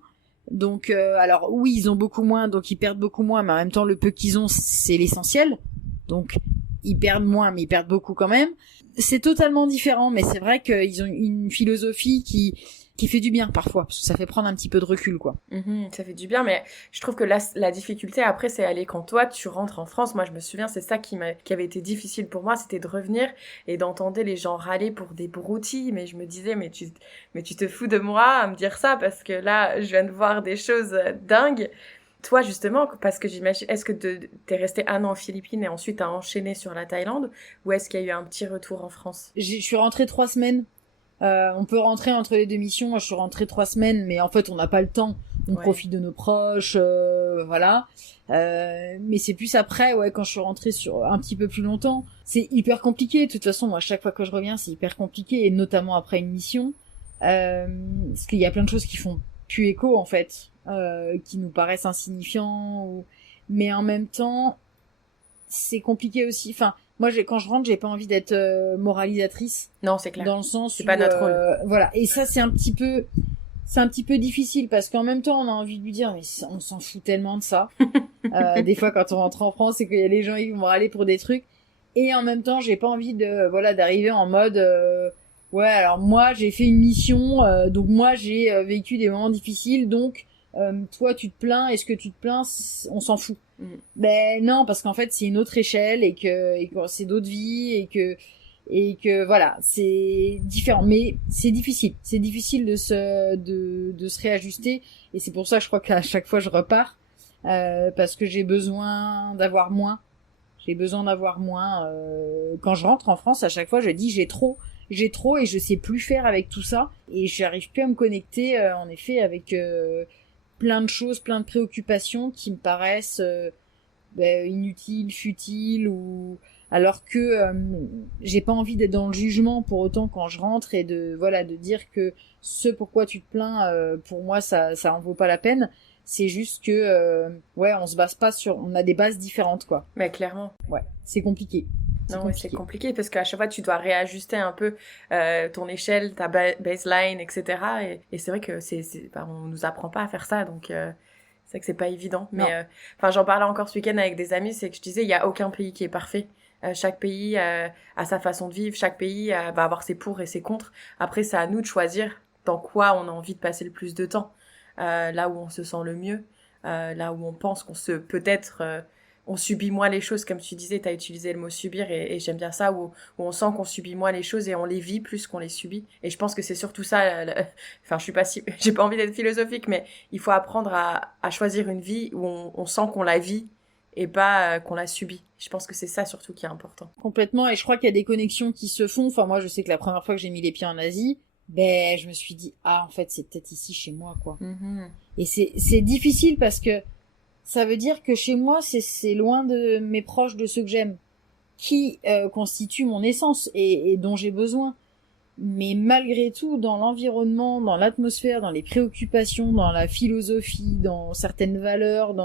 Donc alors oui, ils ont beaucoup moins, donc ils perdent beaucoup moins, mais en même temps le peu qu'ils ont, c'est l'essentiel. Donc ils perdent moins, mais ils perdent beaucoup quand même. C'est totalement différent, mais c'est vrai qu'ils ont une philosophie qui fait du bien parfois, parce que ça fait prendre un petit peu de recul, quoi. Ça fait du bien, mais je trouve que la difficulté après, c'est aller quand toi tu rentres en France. Moi je me souviens, c'est ça qui avait été difficile pour moi, c'était de revenir et d'entendre les gens râler pour des broutilles, mais je me disais mais tu te fous de moi à me dire ça, parce que là je viens de voir des choses dingues. Toi justement, parce que j'imagine, est-ce que t'es resté 1 an en Philippines et ensuite t'as enchaîné sur la Thaïlande, ou est-ce qu'il y a eu un petit retour en France? Je suis rentrée 3 semaines. On peut rentrer entre les 2 missions. Moi, je suis rentrée 3 semaines, mais en fait, on n'a pas le temps. On profite de nos proches, voilà. Mais c'est plus après, quand je suis rentrée sur un petit peu plus longtemps. C'est hyper compliqué. De toute façon, moi, chaque fois que je reviens, c'est hyper compliqué, et notamment après une mission, parce qu'il y a plein de choses qui font plus écho, en fait, qui nous paraissent insignifiants, mais en même temps, c'est compliqué aussi. Enfin, moi, quand je rentre, j'ai pas envie d'être moralisatrice. Non, c'est clair. Dans le sens c'est pas notre rôle. Voilà. Et ça, c'est un petit peu difficile, parce qu'en même temps, on a envie de lui dire, mais on s'en fout tellement de ça. Des fois, quand on rentre en France, c'est qu'il y a les gens qui vont râler pour des trucs. Et en même temps, j'ai pas envie d'arriver en mode, alors moi, j'ai fait une mission, donc moi, j'ai vécu des moments difficiles, donc, toi, tu te plains, est-ce que tu te plains? On s'en fout. Ben non, parce qu'en fait c'est une autre échelle, et que c'est d'autres vies, et que voilà, c'est différent, mais c'est difficile de se réajuster, et c'est pour ça que je crois qu'à chaque fois je repars, parce que j'ai besoin d'avoir moins. Quand je rentre en France, à chaque fois je dis j'ai trop, j'ai trop et je sais plus faire avec tout ça et j'arrive plus à me connecter en effet avec plein de choses, plein de préoccupations qui me paraissent inutiles, futiles ou alors que j'ai pas envie d'être dans le jugement pour autant quand je rentre et de dire que ce pourquoi tu te plains pour moi ça en vaut pas la peine. C'est juste que on se base pas sur, on a des bases différentes quoi. Mais clairement. Ouais, c'est compliqué. C'est compliqué parce qu'à chaque fois tu dois réajuster un peu ton échelle, ta baseline, etc. Et c'est vrai que on nous apprend pas à faire ça, donc c'est vrai que c'est pas évident. Mais j'en parlais encore ce week-end avec des amis, c'est que je disais il y a aucun pays qui est parfait. Chaque pays a sa façon de vivre, chaque pays va avoir ses pour et ses contre. Après c'est à nous de choisir dans quoi on a envie de passer le plus de temps, là où on se sent le mieux, là où on pense qu'on se peut-être on subit moins les choses, comme tu disais, tu as utilisé le mot subir et j'aime bien ça, où on sent qu'on subit moins les choses et on les vit plus qu'on les subit. Et je pense que c'est surtout ça, j'ai pas envie d'être philosophique, mais il faut apprendre à choisir une vie où on sent qu'on la vit et pas qu'on la subit. Je pense que c'est ça surtout qui est important. Complètement, et je crois qu'il y a des connexions qui se font. Enfin, moi, je sais que la première fois que j'ai mis les pieds en Asie, je me suis dit, en fait, c'est peut-être ici chez moi, quoi. Mm-hmm. Et c'est difficile parce que ça veut dire que chez moi, c'est loin de mes proches, de ceux que j'aime, qui constituent mon essence et dont j'ai besoin. Mais malgré tout, dans l'environnement, dans l'atmosphère, dans les préoccupations, dans la philosophie, dans certaines valeurs,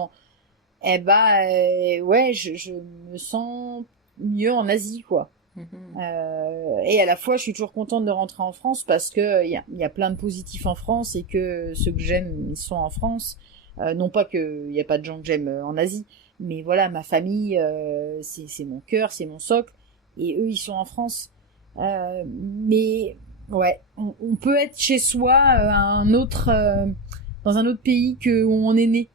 je me sens mieux en Asie, quoi. Mm-hmm. Et à la fois, je suis toujours contente de rentrer en France parce que il y a plein de positifs en France et que ceux que j'aime, ils sont en France. Non pas qu'il y a pas de gens que j'aime en Asie, mais voilà, ma famille, c'est mon cœur, c'est mon socle, et eux, ils sont en France. Mais ouais, on peut être chez soi dans un autre pays où on est né,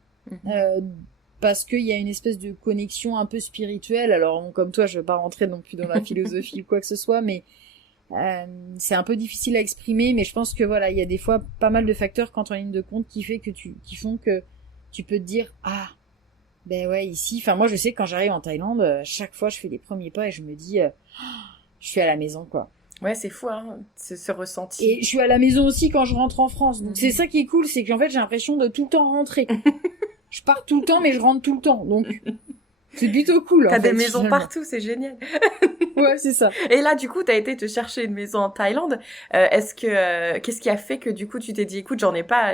parce qu'il y a une espèce de connexion un peu spirituelle. Alors, comme toi, je veux pas rentrer non plus dans la philosophie ou quoi que ce soit, mais c'est un peu difficile à exprimer, mais je pense que voilà, il y a des fois pas mal de facteurs quand on ligne de compte qui font que tu peux te dire ici, enfin moi je sais que quand j'arrive en Thaïlande, chaque fois je fais les premiers pas et je me dis je suis à la maison quoi. Ouais, c'est fou ce ressenti. Et je suis à la maison aussi quand je rentre en France. Donc c'est ça qui est cool, c'est qu'en fait j'ai l'impression de tout le temps rentrer. Je pars tout le temps mais je rentre tout le temps. Donc c'est plutôt cool. T'as des maisons partout, c'est génial. Ouais, c'est ça. Et là, du coup, t'as été te chercher une maison en Thaïlande. Qu'est-ce qui a fait que du coup, tu t'es dit, écoute, j'en ai pas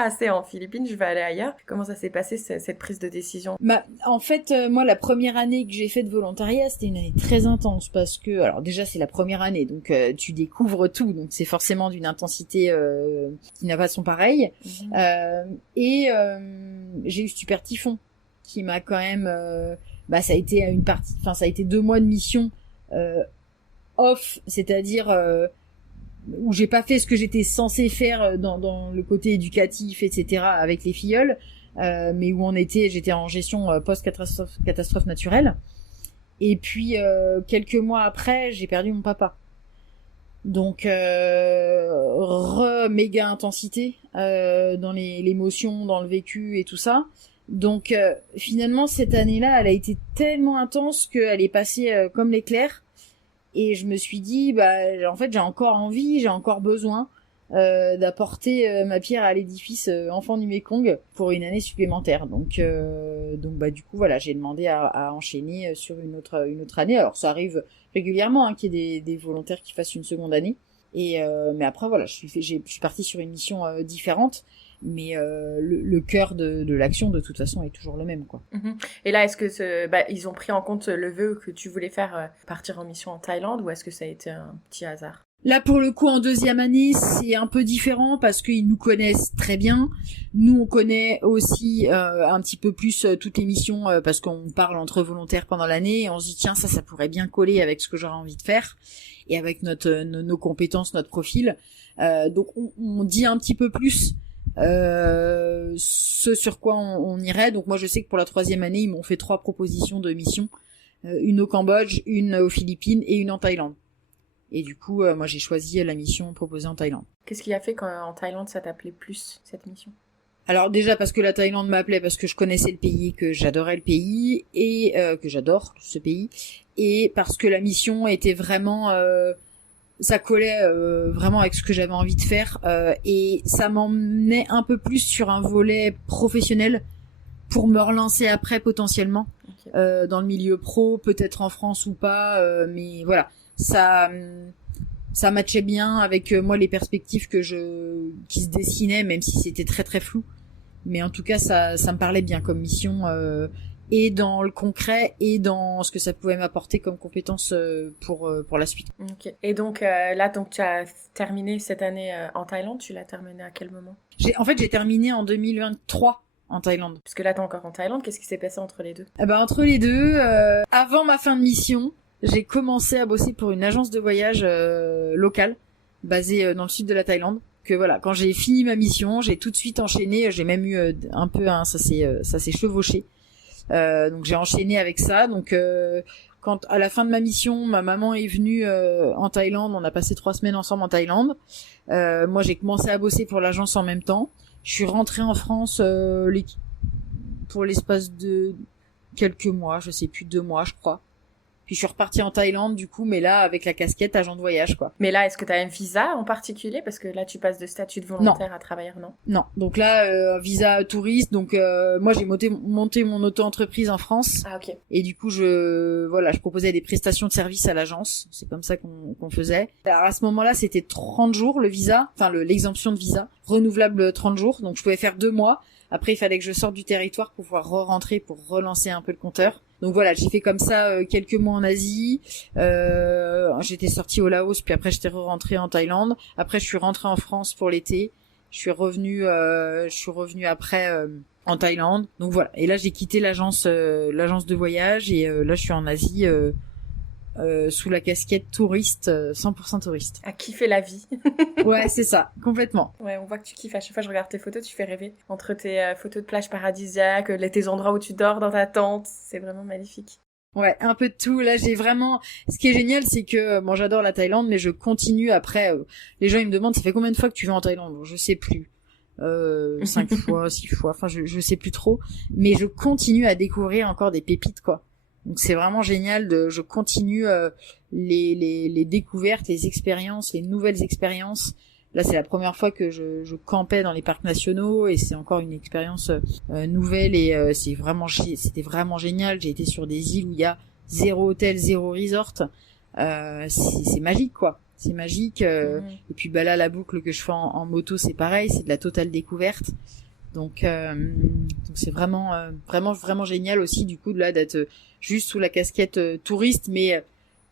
assez en Philippines, je vais aller ailleurs. Comment ça s'est passé cette prise de décision? En fait, moi, la première année que j'ai fait de volontariat, c'était une année très intense parce que, alors déjà, c'est la première année, donc tu découvres tout, donc c'est forcément d'une intensité qui n'a pas son pareil. Mm-hmm. J'ai eu Super Typhon qui m'a quand même ça a été ça a été 2 mois de mission off, c'est-à-dire où j'ai pas fait ce que j'étais censée faire dans le côté éducatif, etc. avec les filleuls, mais où j'étais en gestion post-catastrophe naturelle. Et puis quelques mois après, j'ai perdu mon papa. Donc méga intensité dans l'émotion, dans le vécu et tout ça. Donc finalement cette année-là, elle a été tellement intense qu'elle est passée comme l'éclair. Et je me suis dit, en fait, j'ai encore envie, j'ai encore besoin d'apporter ma pierre à l'édifice Enfants du Mékong pour une année supplémentaire. Donc du coup, voilà, j'ai demandé à enchaîner sur une autre année. Alors ça arrive régulièrement qu'il y ait des volontaires qui fassent une seconde année. Mais après, voilà, je suis partie sur une mission différente. Mais le cœur de l'action de toute façon est toujours le même quoi. Et là est-ce que ils ont pris en compte le vœu que tu voulais faire partir en mission en Thaïlande ou est-ce que ça a été un petit hasard? Là pour le coup en 2e année c'est un peu différent parce qu'ils nous connaissent très bien. Nous on connaît aussi un petit peu plus toutes les missions parce qu'on parle entre volontaires pendant l'année et on se dit tiens ça pourrait bien coller avec ce que j'aurais envie de faire et avec nos compétences, notre profil. Donc on dit un petit peu plus ce sur quoi on irait. Donc moi je sais que pour la 3e année ils m'ont fait 3 propositions de mission, une au Cambodge, une aux Philippines et une en Thaïlande. Et du coup moi j'ai choisi la mission proposée en Thaïlande. Qu'est-ce qui a fait qu'en Thaïlande ça t'appelait plus cette mission? Alors déjà parce que la Thaïlande m'appelait parce que je connaissais le pays, que j'adorais le pays et que j'adore ce pays, et parce que la mission était vraiment ça collait vraiment avec ce que j'avais envie de faire et ça m'emmenait un peu plus sur un volet professionnel pour me relancer après potentiellement dans le milieu pro, peut-être en France ou pas, mais voilà, ça matchait bien avec moi les perspectives qui se dessinaient, même si c'était très très flou. Mais en tout cas, ça me parlait bien comme mission, et dans le concret et dans ce que ça pouvait m'apporter comme compétences pour la suite. Ok. Et donc là, tu as terminé cette année en Thaïlande. Tu l'as terminé à quel moment? J'ai terminé en 2023 en Thaïlande. Parce que là, t'es encore en Thaïlande. Qu'est-ce qui s'est passé entre les deux? Entre les deux, avant ma fin de mission, j'ai commencé à bosser pour une agence de voyage locale basée dans le sud de la Thaïlande. Que voilà, quand j'ai fini ma mission, j'ai tout de suite enchaîné. J'ai même eu un peu, ça s'est chevauché. Donc j'ai enchaîné avec ça. Donc quand à la fin de ma mission, ma maman est venue en Thaïlande, on a passé 3 semaines ensemble en Thaïlande. Moi, j'ai commencé à bosser pour l'agence en même temps. Je suis rentrée en France pour l'espace de quelques mois, je sais plus, 2 mois, je crois. Puis je suis repartie en Thaïlande, du coup, mais là, avec la casquette agent de voyage, quoi. Mais là, est-ce que tu as un visa en particulier? Parce que là, tu passes de statut de volontaire à travailleur, non? Non. Donc là, visa touriste. Donc moi, j'ai monté mon auto-entreprise en France. Ah, ok. Et du coup, je proposais des prestations de services à l'agence. C'est comme ça qu'on faisait. Alors à ce moment-là, c'était 30 jours le visa, enfin l'exemption de visa, renouvelable 30 jours. Donc je pouvais faire 2 mois. Après, il fallait que je sorte du territoire pour pouvoir re-rentrer, pour relancer un peu le compteur. Donc voilà, j'ai fait comme ça quelques mois en Asie. J'étais sortie au Laos, puis après j'étais re-rentrée en Thaïlande. Après, je suis rentrée en France pour l'été. Je suis revenue après en Thaïlande. Donc voilà. Et là, j'ai quitté l'agence de voyage et là, je suis en Asie sous la casquette touriste, 100% touriste. À kiffer la vie. Ouais, c'est ça, complètement. Ouais, on voit que tu kiffes. À chaque fois que je regarde tes photos, tu fais rêver. Entre tes photos de plage paradisiaques, tes endroits où tu dors dans ta tente, c'est vraiment magnifique. Ouais, un peu de tout. Là, j'ai vraiment... Ce qui est génial, c'est que, bon, j'adore la Thaïlande, mais je continue après. Les gens, ils me demandent, ça fait combien de fois que tu vas en Thaïlande? Bon, je sais plus. 5 fois, 6 fois, enfin, je sais plus trop. Mais je continue à découvrir encore des pépites, quoi. Donc c'est vraiment génial je continue les découvertes, les expériences, les nouvelles expériences. Là, c'est la première fois que je campais dans les parcs nationaux et c'est encore une expérience nouvelle et c'était vraiment génial. J'ai été sur des îles où il y a 0 hôtel, 0 resort. C'est magique, quoi. C'est magique. Et puis là, la boucle que je fais en moto, c'est pareil, c'est de la totale découverte. Donc c'est vraiment génial aussi du coup de là d'être juste sous la casquette touriste, mais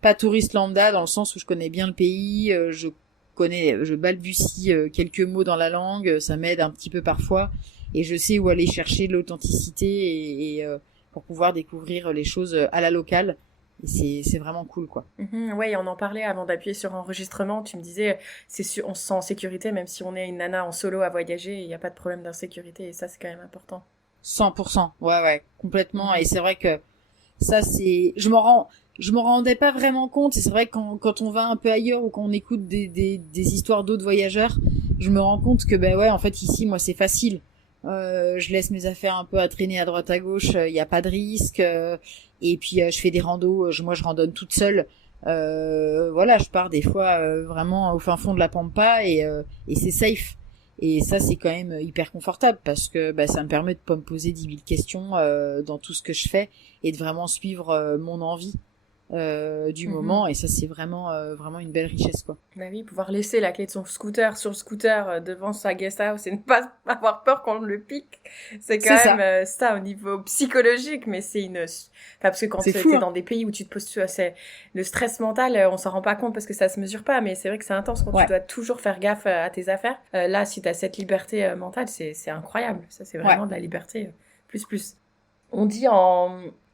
pas touriste lambda dans le sens où je connais bien le pays, je balbutie quelques mots dans la langue, ça m'aide un petit peu parfois et je sais où aller chercher l'authhenticité et pour pouvoir découvrir les choses à la locale. Et c'est vraiment cool, quoi. Ouais, on en parlait avant d'appuyer sur enregistrement. Tu me disais, c'est sûr, on se sent en sécurité, même si on est une nana en solo à voyager, il n'y a pas de problème d'insécurité, et ça, c'est quand même important. 100%. Ouais, complètement. Et c'est vrai que ça, je m'en rendais pas vraiment compte. Et c'est vrai que quand on va un peu ailleurs ou quand on écoute des histoires d'autres voyageurs, je me rends compte que, en fait, ici, moi, c'est facile. Je laisse mes affaires un peu à traîner à droite à gauche, il y a pas de risque, et puis je fais des randos, moi je randonne toute seule, je pars des fois vraiment au fin fond de la pampa et c'est safe, et ça c'est quand même hyper confortable parce que ça me permet de pas me poser 10 000 questions dans tout ce que je fais et de vraiment suivre mon envie du moment, et ça c'est vraiment une belle richesse, quoi. Bah oui, pouvoir laisser la clé de son scooter sur le scooter devant sa guest house et ne pas avoir peur qu'on le pique, c'est quand même ça au niveau psychologique, mais c'est parce que quand tu es dans des pays où tu te poses c'est le stress mental, on s'en rend pas compte parce que ça se mesure pas, mais c'est vrai que c'est intense quand tu dois toujours faire gaffe à tes affaires. Là, si tu as cette liberté mentale, c'est incroyable, ça c'est vraiment de la liberté plus. On dit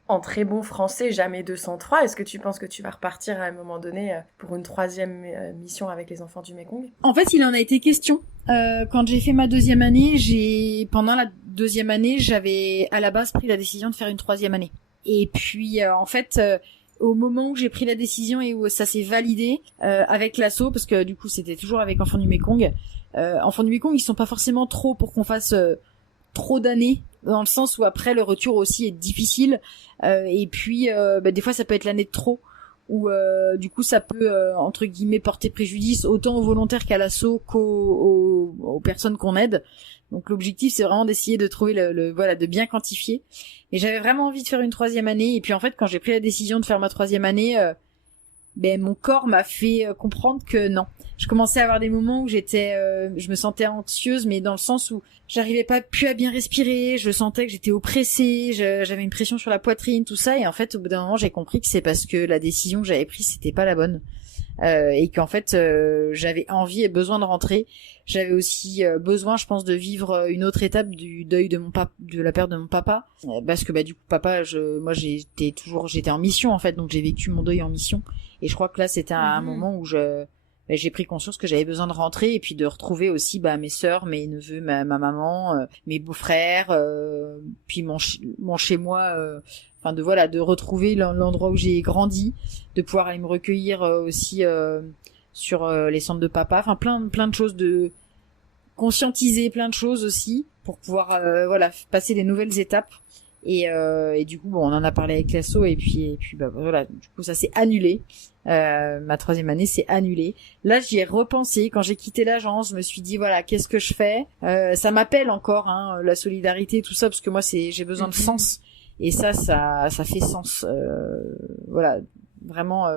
en très bon français, jamais 203. Est-ce que tu penses que tu vas repartir à un moment donné pour une 3e mission avec les enfants du Mékong? En fait, il en a été question. Quand j'ai fait ma 2e année, pendant la 2e année, j'avais à la base pris la décision de faire une 3e année. Et puis, en fait, au moment où j'ai pris la décision et où ça s'est validé avec l'asso, parce que du coup, c'était toujours avec Enfants du Mékong. Enfants du Mékong, ils sont pas forcément trop pour qu'on fasse trop d'années, dans le sens où après le retour aussi est difficile, et puis des fois ça peut être l'année de trop où du coup ça peut entre guillemets porter préjudice autant aux volontaires qu'à l'asso aux personnes qu'on aide. Donc l'objectif c'est vraiment d'essayer de trouver voilà, de bien quantifier. Et j'avais vraiment envie de faire une 3e année, et puis en fait quand j'ai pris la décision de faire ma 3e année, mon corps m'a fait comprendre que non. Je commençais à avoir des moments où je me sentais anxieuse, mais dans le sens où j'arrivais pas plus à bien respirer, je sentais que j'étais oppressée, j'avais une pression sur la poitrine, tout ça, et en fait au bout d'un moment j'ai compris que c'est parce que la décision que j'avais prise c'était pas la bonne. Et qu'en fait j'avais envie et besoin de rentrer. J'avais aussi besoin, je pense, de vivre une autre étape du deuil de de la perte de mon papa, parce que du coup papa, j'étais en mission en fait, donc j'ai vécu mon deuil en mission, et je crois que là c'était un moment où j'ai pris conscience que j'avais besoin de rentrer et puis de retrouver aussi mes sœurs, mes neveux, ma maman, mes beaux-frères, puis mon chez moi, de retrouver l'endroit où j'ai grandi, de pouvoir aller me recueillir aussi sur les centres de papa, plein de choses, de conscientiser plein de choses aussi pour pouvoir passer des nouvelles étapes. Et du coup on en a parlé avec l'asso, et puis du coup ça s'est annulé. Ma 3e année s'est annulée. Là j'y ai repensé quand j'ai quitté l'agence. Je me suis dit voilà, qu'est-ce que je fais. Ça m'appelle encore la solidarité, tout ça, parce que moi j'ai besoin de sens, et ça fait sens vraiment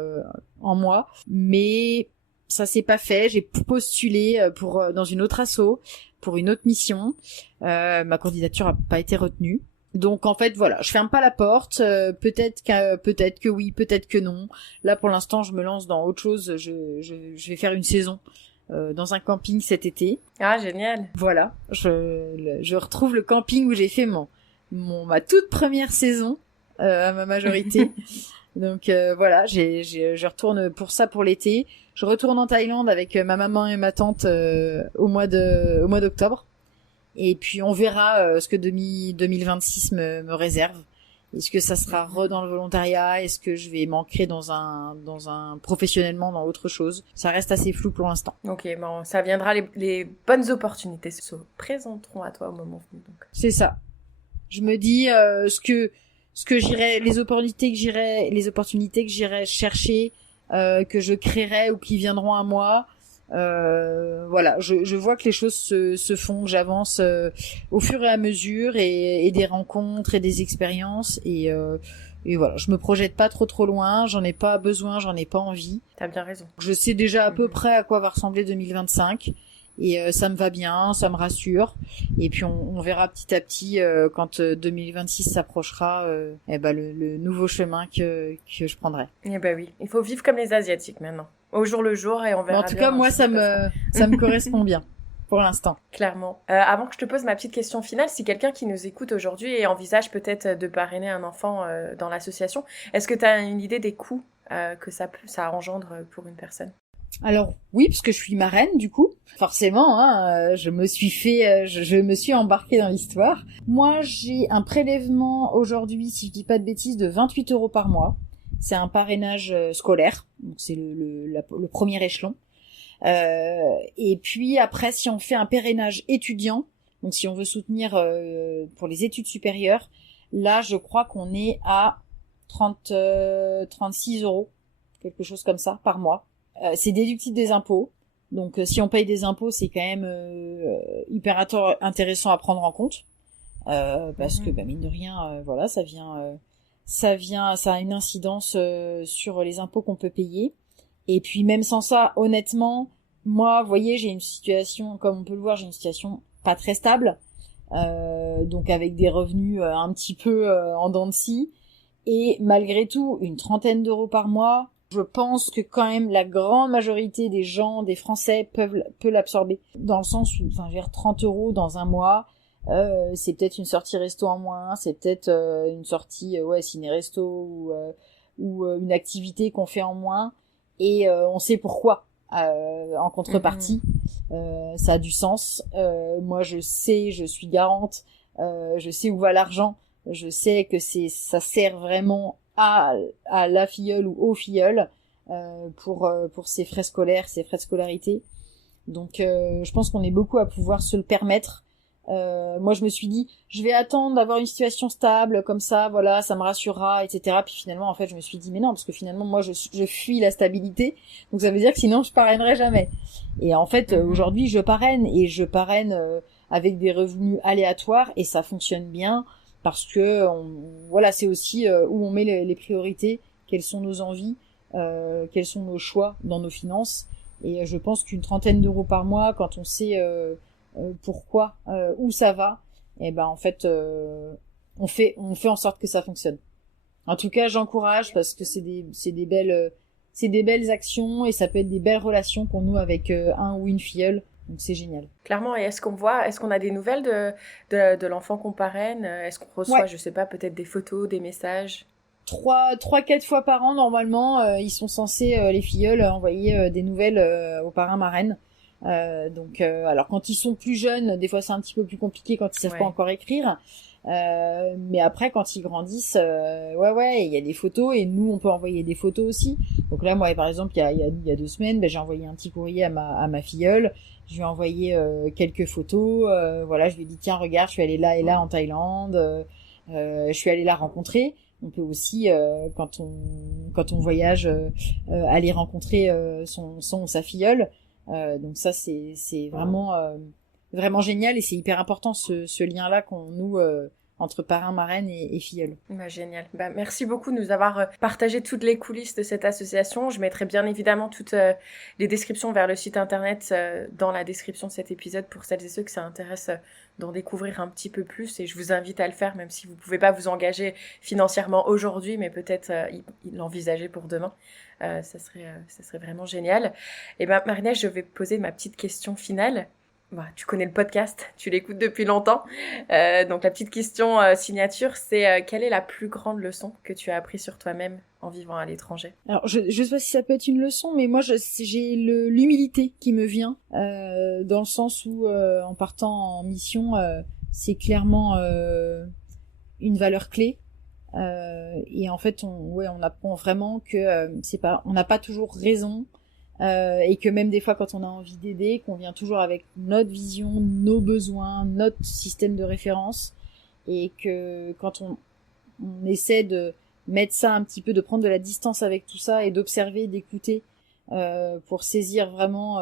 en moi. Mais ça s'est pas fait. J'ai postulé dans une autre asso pour une autre mission. Ma candidature a pas été retenue. Donc en fait voilà, je ferme pas la porte, peut-être que oui, peut-être que non. Là pour l'instant, je me lance dans autre chose. Je vais faire une saison dans un camping cet été. Ah génial. Voilà, je retrouve le camping où j'ai fait ma toute première saison à ma majorité. Donc voilà, je retourne pour ça pour l'été. Je retourne en Thaïlande avec ma maman et ma tante au mois d'octobre. Et puis on verra ce que 2026 me réserve. Est-ce que ça sera dans le volontariat? Est-ce que je vais m'ancrer dans un professionnellement dans autre chose? Ça reste assez flou pour l'instant. Ok, bon, ça viendra, les bonnes opportunités se présenteront à toi au moment venu. Donc. C'est ça. Je me dis les opportunités que j'irai chercher, que je créerai ou qui viendront à moi. Je vois que les choses se font, que j'avance au fur et à mesure, et des rencontres et des expériences, et voilà, je me projette pas trop loin, j'en ai pas besoin, j'en ai pas envie. T'as bien raison. Je sais déjà à peu près à quoi va ressembler 2025, et ça me va bien, ça me rassure, et puis on verra petit à petit quand 2026 s'approchera le nouveau chemin que je prendrai. Eh ben oui, il faut vivre comme les Asiatiques maintenant, au jour le jour, et on verra. En tout cas, moi ça me correspond bien pour l'instant. Clairement. Avant que je te pose ma petite question finale, si quelqu'un qui nous écoute aujourd'hui et envisage peut-être de parrainer un enfant dans l'association, est-ce que tu as une idée des coûts que ça engendre pour une personne? Alors oui, parce que je suis marraine du coup, forcément, je me suis embarquée dans l'histoire. Moi, j'ai un prélèvement aujourd'hui, si je dis pas de bêtises, de 28 € par mois. C'est un parrainage scolaire, donc c'est le premier échelon. Et puis après, si on fait un parrainage étudiant, donc si on veut soutenir pour les études supérieures, là, je crois qu'on est à 36 €, quelque chose comme ça, par mois. C'est déductible des impôts, donc si on paye des impôts, c'est quand même hyper intéressant à prendre en compte, parce que mine de rien, ça a une incidence sur les impôts qu'on peut payer. Et puis même sans ça, honnêtement, moi, vous voyez, j'ai une situation, comme on peut le voir, j'ai une situation pas très stable, donc avec des revenus un petit peu en dents de scie, et malgré tout, une 30aine d'euros par mois, je pense que quand même la grande majorité des gens, des Français, peut l'absorber. Dans le sens où, 30 € dans un mois, c'est peut-être une sortie resto en moins, c'est peut-être une sortie ciné-resto, ou une activité qu'on fait en moins, et on sait pourquoi. En contrepartie, ça a du sens. Moi, je suis garante, je sais où va l'argent, je sais que ça sert vraiment à la filleule ou au filleul pour ses frais scolaires, ses frais de scolarité. Donc je pense qu'on est beaucoup à pouvoir se le permettre Moi, je me suis dit, je vais attendre d'avoir une situation stable, comme ça, voilà, ça me rassurera, etc. Puis finalement, en fait, je me suis dit, mais non, parce que finalement, moi, je fuis la stabilité, donc ça veut dire que sinon, je parrainerai jamais. Et en fait, aujourd'hui, je parraine, et je parraine avec des revenus aléatoires, et ça fonctionne bien, parce que, voilà, c'est aussi où on met les priorités, quelles sont nos envies, quels sont nos choix dans nos finances. Et je pense qu'une 30aine d'euros par mois, quand on sait pourquoi, où ça va, et ben en fait, on fait en sorte que ça fonctionne. En tout cas, j'encourage parce que c'est des belles actions et ça peut être des belles relations qu'on noue avec un ou une filleule. Donc c'est génial. Clairement, et est-ce qu'on a des nouvelles de l'enfant qu'on parraine? Est-ce qu'on reçoit, je sais pas, peut-être des photos, des messages? 3-4 fois par an, normalement, ils sont censés, les filleuls, envoyer des nouvelles aux parrains marraines. Alors quand ils sont plus jeunes, des fois c'est un petit peu plus compliqué quand ils savent pas encore écrire. Mais après, quand ils grandissent, il y a des photos et nous on peut envoyer des photos aussi. Donc là, moi par exemple, il y a 2 semaines, j'ai envoyé un petit courrier à ma filleule. Je lui ai envoyé quelques photos. Je lui ai dit tiens regarde, je suis allée là et là en Thaïlande. Je suis allée la rencontrer. On peut aussi, quand on voyage, aller rencontrer sa filleule. Donc ça c'est vraiment génial et c'est hyper important ce lien-là qu'on noue entre parrain, marraine et filleule. Génial. Merci beaucoup de nous avoir partagé toutes les coulisses de cette association. Je mettrai bien évidemment toutes les descriptions vers le site internet dans la description de cet épisode pour celles et ceux que ça intéresse d'en découvrir un petit peu plus, et je vous invite à le faire même si vous pouvez pas vous engager financièrement aujourd'hui, mais peut-être l'envisager pour demain. Ça serait vraiment génial. Et Marie-Neige, je vais poser ma petite question finale. Tu connais le podcast, tu l'écoutes depuis longtemps. Donc la petite question signature, c'est quelle est la plus grande leçon que tu as appris sur toi-même en vivant à l'étranger? Alors je sais pas si ça peut être une leçon, mais moi j'ai l'humilité qui me vient dans le sens où en partant en mission, c'est clairement une valeur clé. Et en fait on apprend vraiment que on n'a pas toujours raison. Et que même des fois quand on a envie d'aider, qu'on vient toujours avec notre vision, nos besoins, notre système de référence, et que quand on essaie de mettre ça un petit peu, de prendre de la distance avec tout ça et d'observer, d'écouter pour saisir vraiment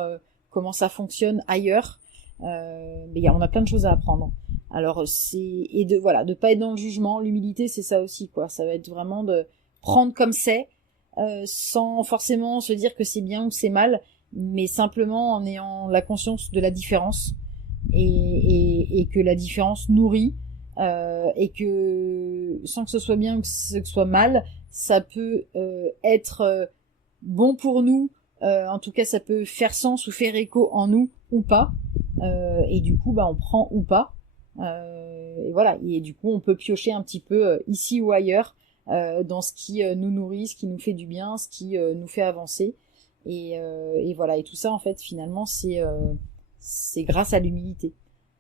comment ça fonctionne ailleurs, on a plein de choses à apprendre. Alors de pas être dans le jugement. L'humilité, c'est ça aussi, quoi. Ça va être vraiment de prendre comme c'est, sans forcément se dire que c'est bien ou c'est mal, mais simplement en ayant la conscience de la différence et que la différence nourrit, et que sans que ce soit bien ou que ce soit mal, ça peut être bon pour nous, en tout cas ça peut faire sens ou faire écho en nous ou pas, et du coup on prend ou pas, et voilà, et du coup on peut piocher un petit peu ici ou ailleurs dans ce qui nous nourrit, ce qui nous fait du bien, ce qui nous fait avancer, et voilà, et tout ça en fait finalement c'est grâce à l'humilité,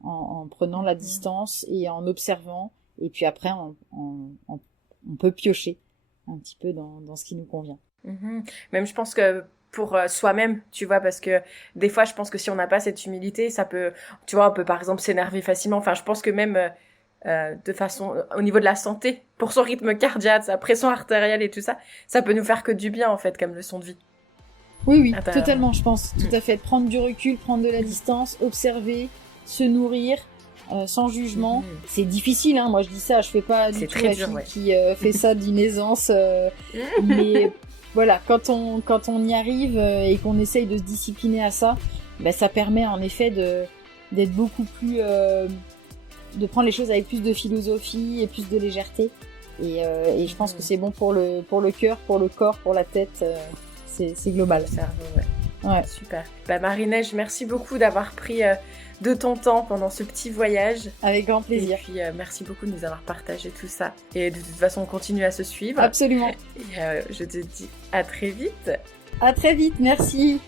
en prenant la distance et en observant, et puis après on peut piocher un petit peu dans ce qui nous convient. Même je pense que pour soi-même, tu vois, parce que des fois je pense que si on n'a pas cette humilité, ça peut, tu vois, on peut par exemple s'énerver facilement. Enfin, je pense que même de façon au niveau de la santé, pour son rythme cardiaque, sa pression artérielle et tout ça, ça peut nous faire que du bien en fait comme leçon de vie. Oui, totalement, je pense, tout à fait. Prendre du recul, prendre de la distance, observer, se nourrir sans jugement. C'est difficile, hein. Moi je dis ça, je fais pas du tout la fille qui fait ça d'une aisance, mais voilà, quand on y arrive et qu'on essaye de se discipliner à ça, ça permet en effet d'être beaucoup plus, de prendre les choses avec plus de philosophie et plus de légèreté, et je pense que c'est bon pour le cœur, pour le corps, pour la tête, c'est global. Le cerveau, ouais. Super. Marie-Neige, merci beaucoup d'avoir pris de ton temps pendant ce petit voyage. Avec grand plaisir. Et puis merci beaucoup de nous avoir partagé tout ça. Et de toute façon, on continue à se suivre. Absolument. Et je te dis à très vite. À très vite, merci.